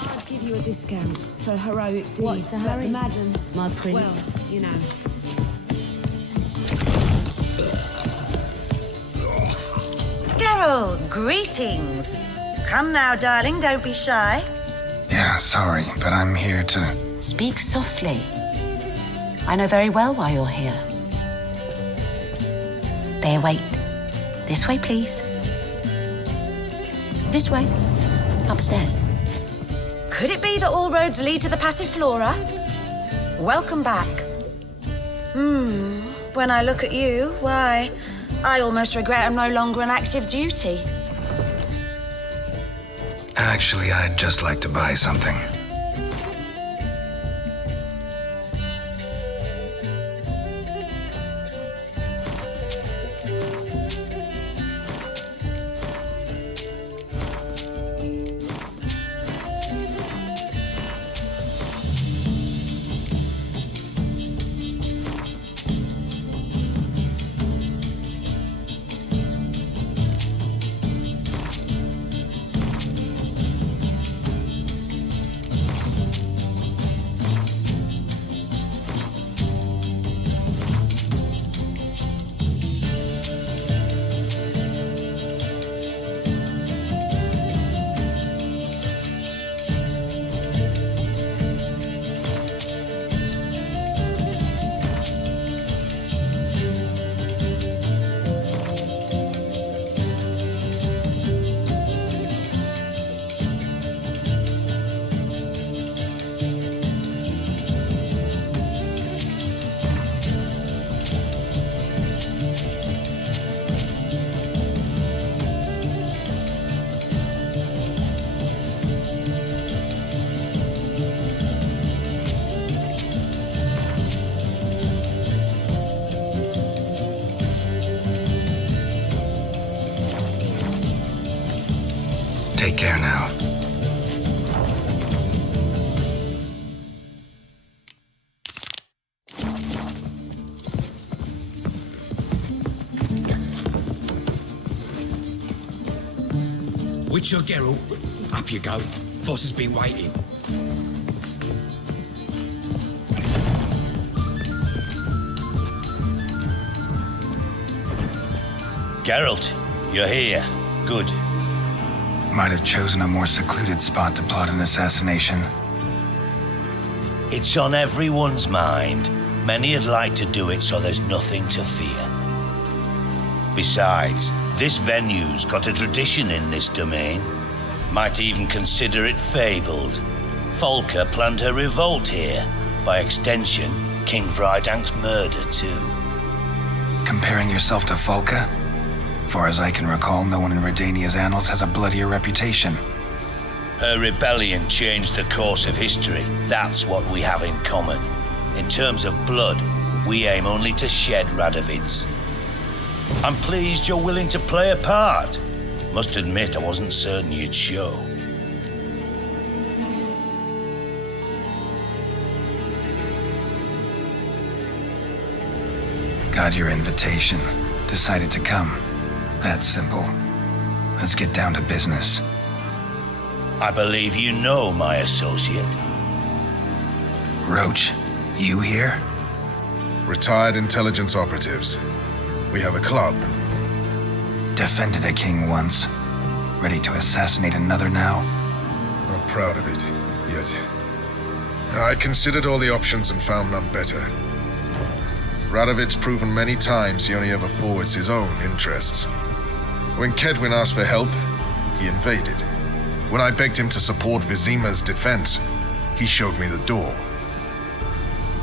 I'd give you a discount for heroic deeds. What's the but hurry? Madam, My print. well, you know. Geralt, greetings. Come now, darling, don't be shy. Yeah, sorry, but I'm here to... Speak softly. I know very well why you're here. There, wait. This way, please. This way. Upstairs. Could it be that all roads lead to the Passiflora? Welcome back. When I look at you, why, I almost regret I'm no longer on active duty. Actually, I'd just like to buy something. Take care now. Witcher Geralt, up you go. Boss has been waiting. Geralt, you're here. Good. Might have chosen a more secluded spot to plot an assassination. It's on everyone's mind. Many would like to do it so there's nothing to fear. Besides, this venue's got a tradition in this domain. Might even consider it fabled. Folka planned her revolt here. By extension, King Vrydank's murder too. Comparing yourself to Folka? Far as I can recall, no one in Redania's annals has a bloodier reputation. Her rebellion changed the course of history. That's what we have in common. In terms of blood, we aim only to shed Radovid's. I'm pleased you're willing to play a part. Must admit, I wasn't certain you'd show. Got your invitation. Decided to come. That's simple. Let's get down to business. I believe you know my associate. Roach, you here? Retired intelligence operatives. We have a club. Defended a king once. Ready to assassinate another now? Not proud of it, yet. I considered all the options and found none better. Radovid's proven many times he only ever forwards his own interests. When Kedwin asked for help, he invaded. When I begged him to support Vizima's defense, he showed me the door.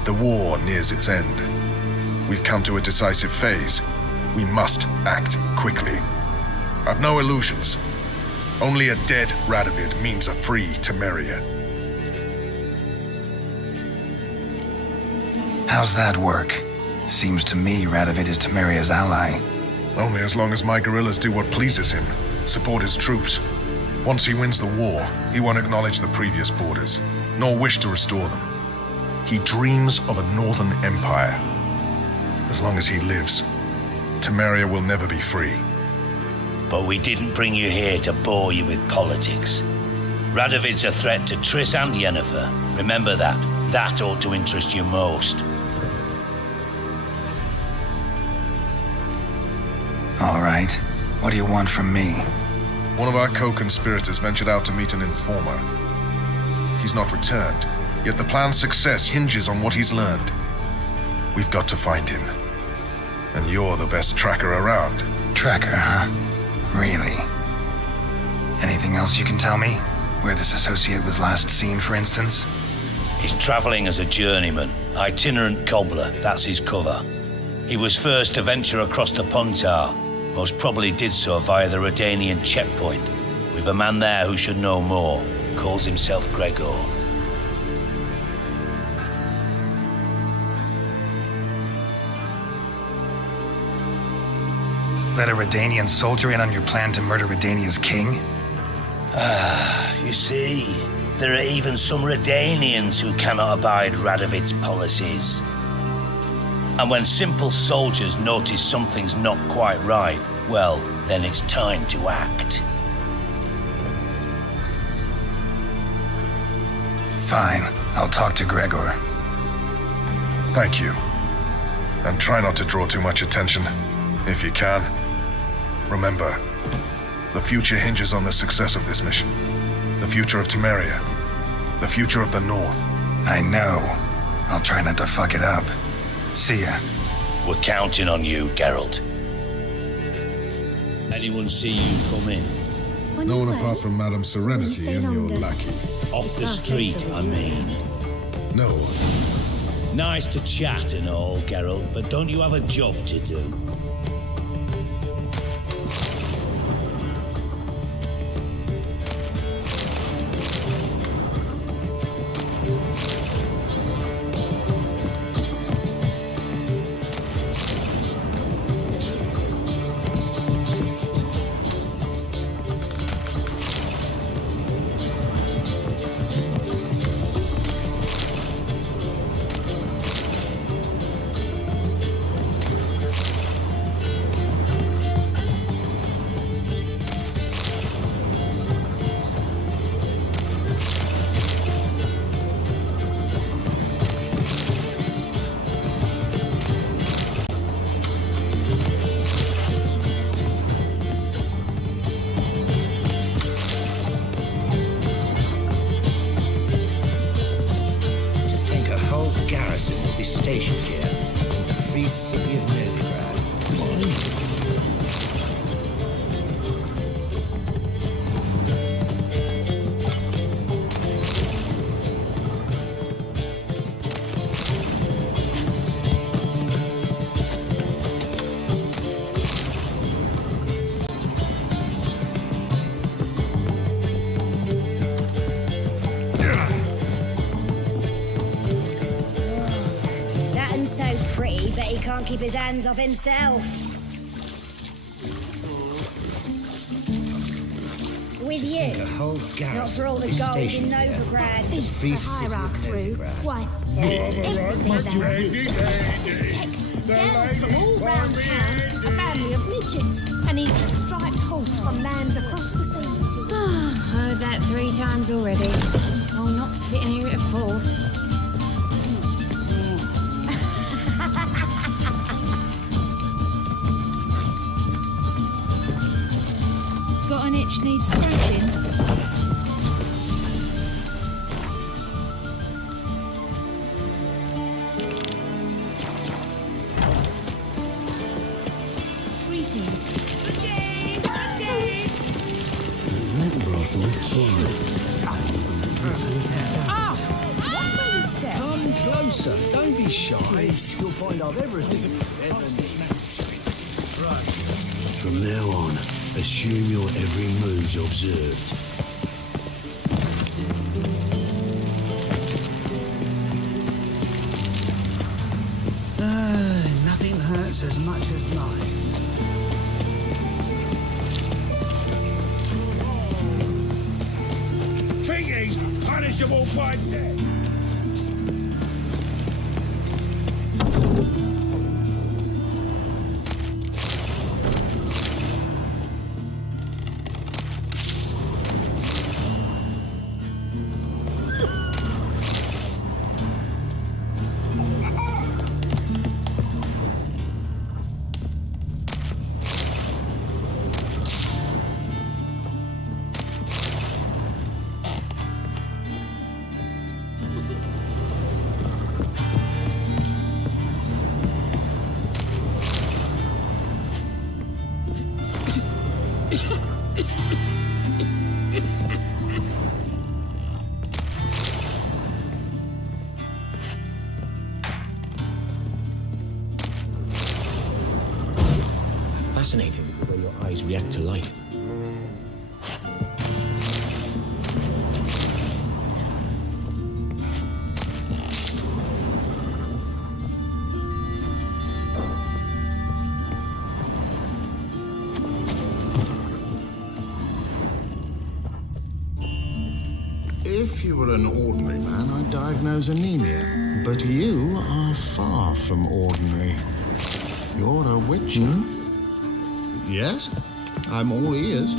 The war nears its end. We've come to a decisive phase. We must act quickly. I've no illusions. Only a dead Radovid means a free Temeria. How's that work? Seems to me Radovid is Temeria's ally. Only as long as my guerrillas do what pleases him, support his troops. Once he wins the war, he won't acknowledge the previous borders, nor wish to restore them. He dreams of a northern empire. As long as he lives, Temeria will never be free. But we didn't bring you here to bore you with politics. Radovid's a threat to Triss and Yennefer. Remember that. That ought to interest you most. All right. What do you want from me? One of our co-conspirators ventured out to meet an informer. He's not returned, yet the plan's success hinges on what he's learned. We've got to find him. And you're the best tracker around. Tracker, huh? Really? Anything else you can tell me? Where this associate was last seen, for instance? He's traveling as a journeyman, itinerant cobbler, that's his cover. He was first to venture across the Pontar, most probably did so via the Redanian checkpoint. We've a man there who should know more, calls himself Gregor. Let a Redanian soldier in on your plan to murder Redania's king? You see, there are even some Redanians who cannot abide Radovid's policies. And when simple soldiers notice something's not quite right, well, then it's time to act. Fine, I'll talk to Gregor. Thank you. And try not to draw too much attention, if you can. Remember, the future hinges on the success of this mission. The future of Temeria. The future of the North. I know. I'll try not to fuck it up. See ya. We're counting on you, Geralt. Anyone see you come in? No one apart from Madame Serenity and your lackey. Off the street, I mean. No one. Nice to chat and all, Geralt, but don't you have a job to do? So pretty, but he can't keep his hands off himself. With you, The whole not for all the garrison gold in stationed there. Novigrad. Feast the hierarch through. Why, everything's there. Girls from all round town, a family of midgets, and even a striped horse from lands across the sea. Heard that 3 times already. I'm not sitting here at a fourth. Got an itch needs scratching? Greetings. Good day, good day. Ah! Watch where you step. Come closer. Don't be shy. You'll find out everything. From now on, assume your every move's observed. Nothing hurts as much as life. Thinking punishable by death. Fascinating the way your eyes react to light. If you were an ordinary man, I'd diagnose anemia. But you are far from ordinary. You're a witch. Yes? I'm all ears.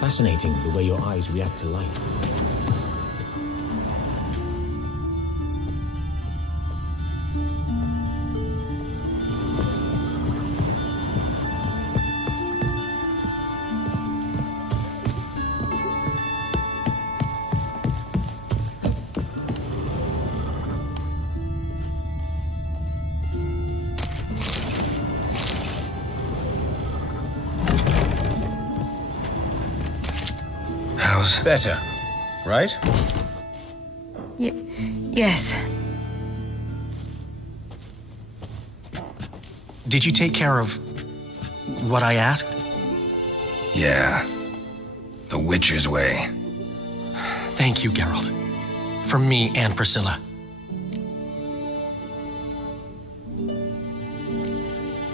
Fascinating the way your eyes react to light. Better, right? Yes. Did you take care of what I asked? Yeah. The Witcher's way. Thank you, Geralt. From me and Priscilla.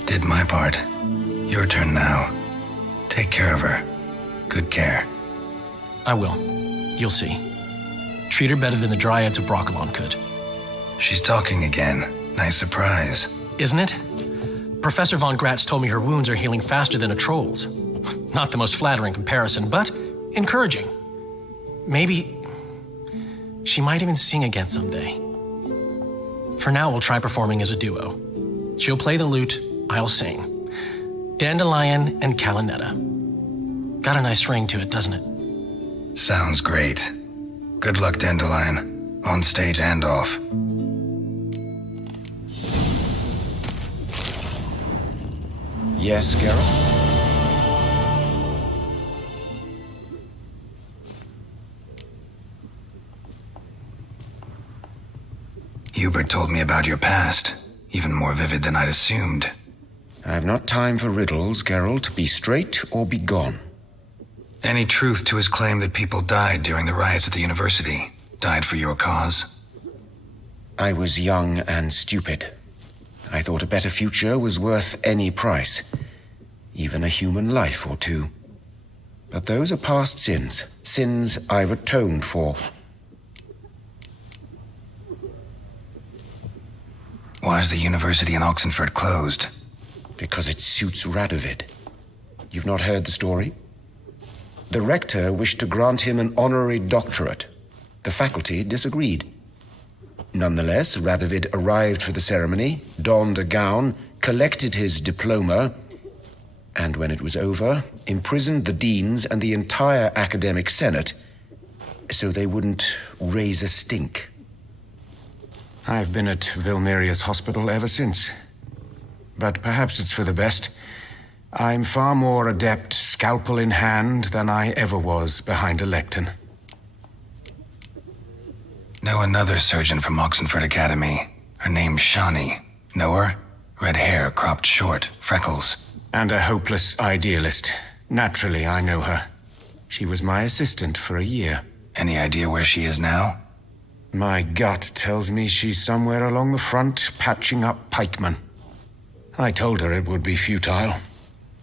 Did my part. Your turn now. Take care of her. Good care. I will. You'll see. Treat her better than the Dryads of Broccolon could. She's talking again. Nice surprise. Isn't it? Professor von Gratz told me her wounds are healing faster than a troll's. Not the most flattering comparison, but encouraging. Maybe she might even sing again someday. For now, we'll try performing as a duo. She'll play the lute, I'll sing. Dandelion and Calinetta. Got a nice ring to it, doesn't it? Sounds great. Good luck, Dandelion. On stage and off. Yes, Geralt? Hubert told me about your past, even more vivid than I'd assumed. I've not time for riddles, Geralt. Be straight or be gone. Any truth to his claim that people died during the riots at the university? Died for your cause? I was young and stupid. I thought a better future was worth any price. Even a human life or two. But those are past sins. Sins I've atoned for. Why is the university in Oxenford closed? Because it suits Radovid. You've not heard the story? The rector wished to grant him an honorary doctorate. The faculty disagreed. Nonetheless, Radovid arrived for the ceremony, donned a gown, collected his diploma, and when it was over, imprisoned the deans and the entire academic senate so they wouldn't raise a stink. I've been at Vilmeria's hospital ever since. But perhaps it's for the best. I'm far more adept scalpel in hand than I ever was behind a lectern. Know another surgeon from Oxenford Academy. Her name's Shani. Know her? Red hair, cropped short, freckles. And a hopeless idealist. Naturally, I know her. She was my assistant for a year. Any idea where she is now? My gut tells me she's somewhere along the front, patching up pikemen. I told her it would be futile.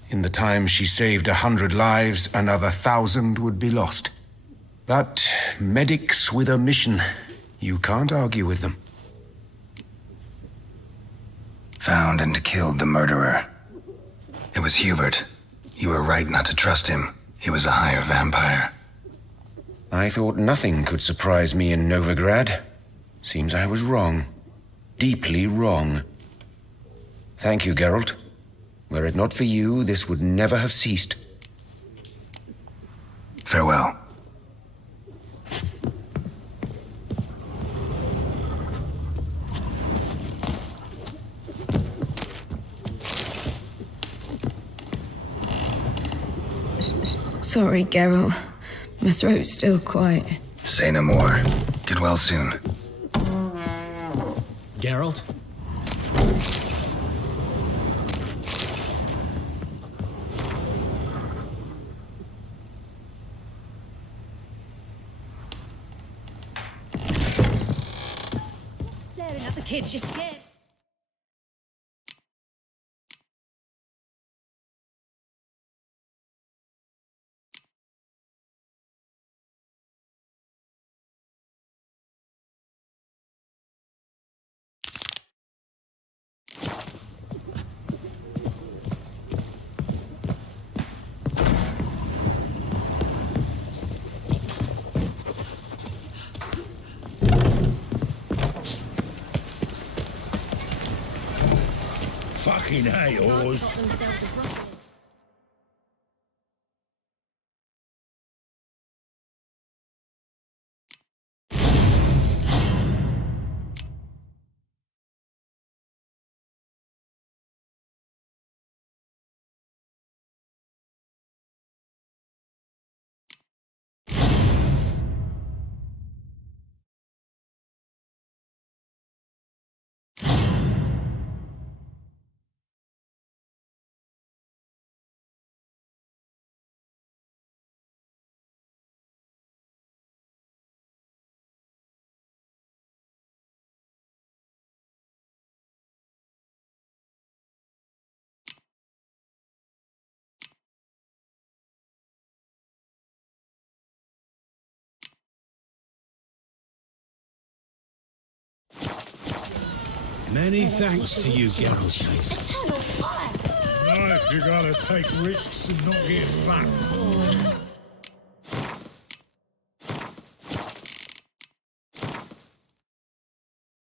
In the time she saved 100 lives, another 1,000 would be lost. But medics with a mission, you can't argue with them. Found and killed the murderer. It was Hubert. You were right not to trust him. He was a higher vampire. I thought nothing could surprise me in Novigrad. Seems I was wrong. Deeply wrong. Thank you, Geralt. Were it not for you, this would never have ceased. Farewell. Sorry, Geralt. My throat's still quite... Say no more. Get well soon. Geralt? Flaring at the kids, you're scared. Fucking hey, Oz. Many thanks to you, Geralt. Eternal fire! Life, you gotta take risks and not get fucked.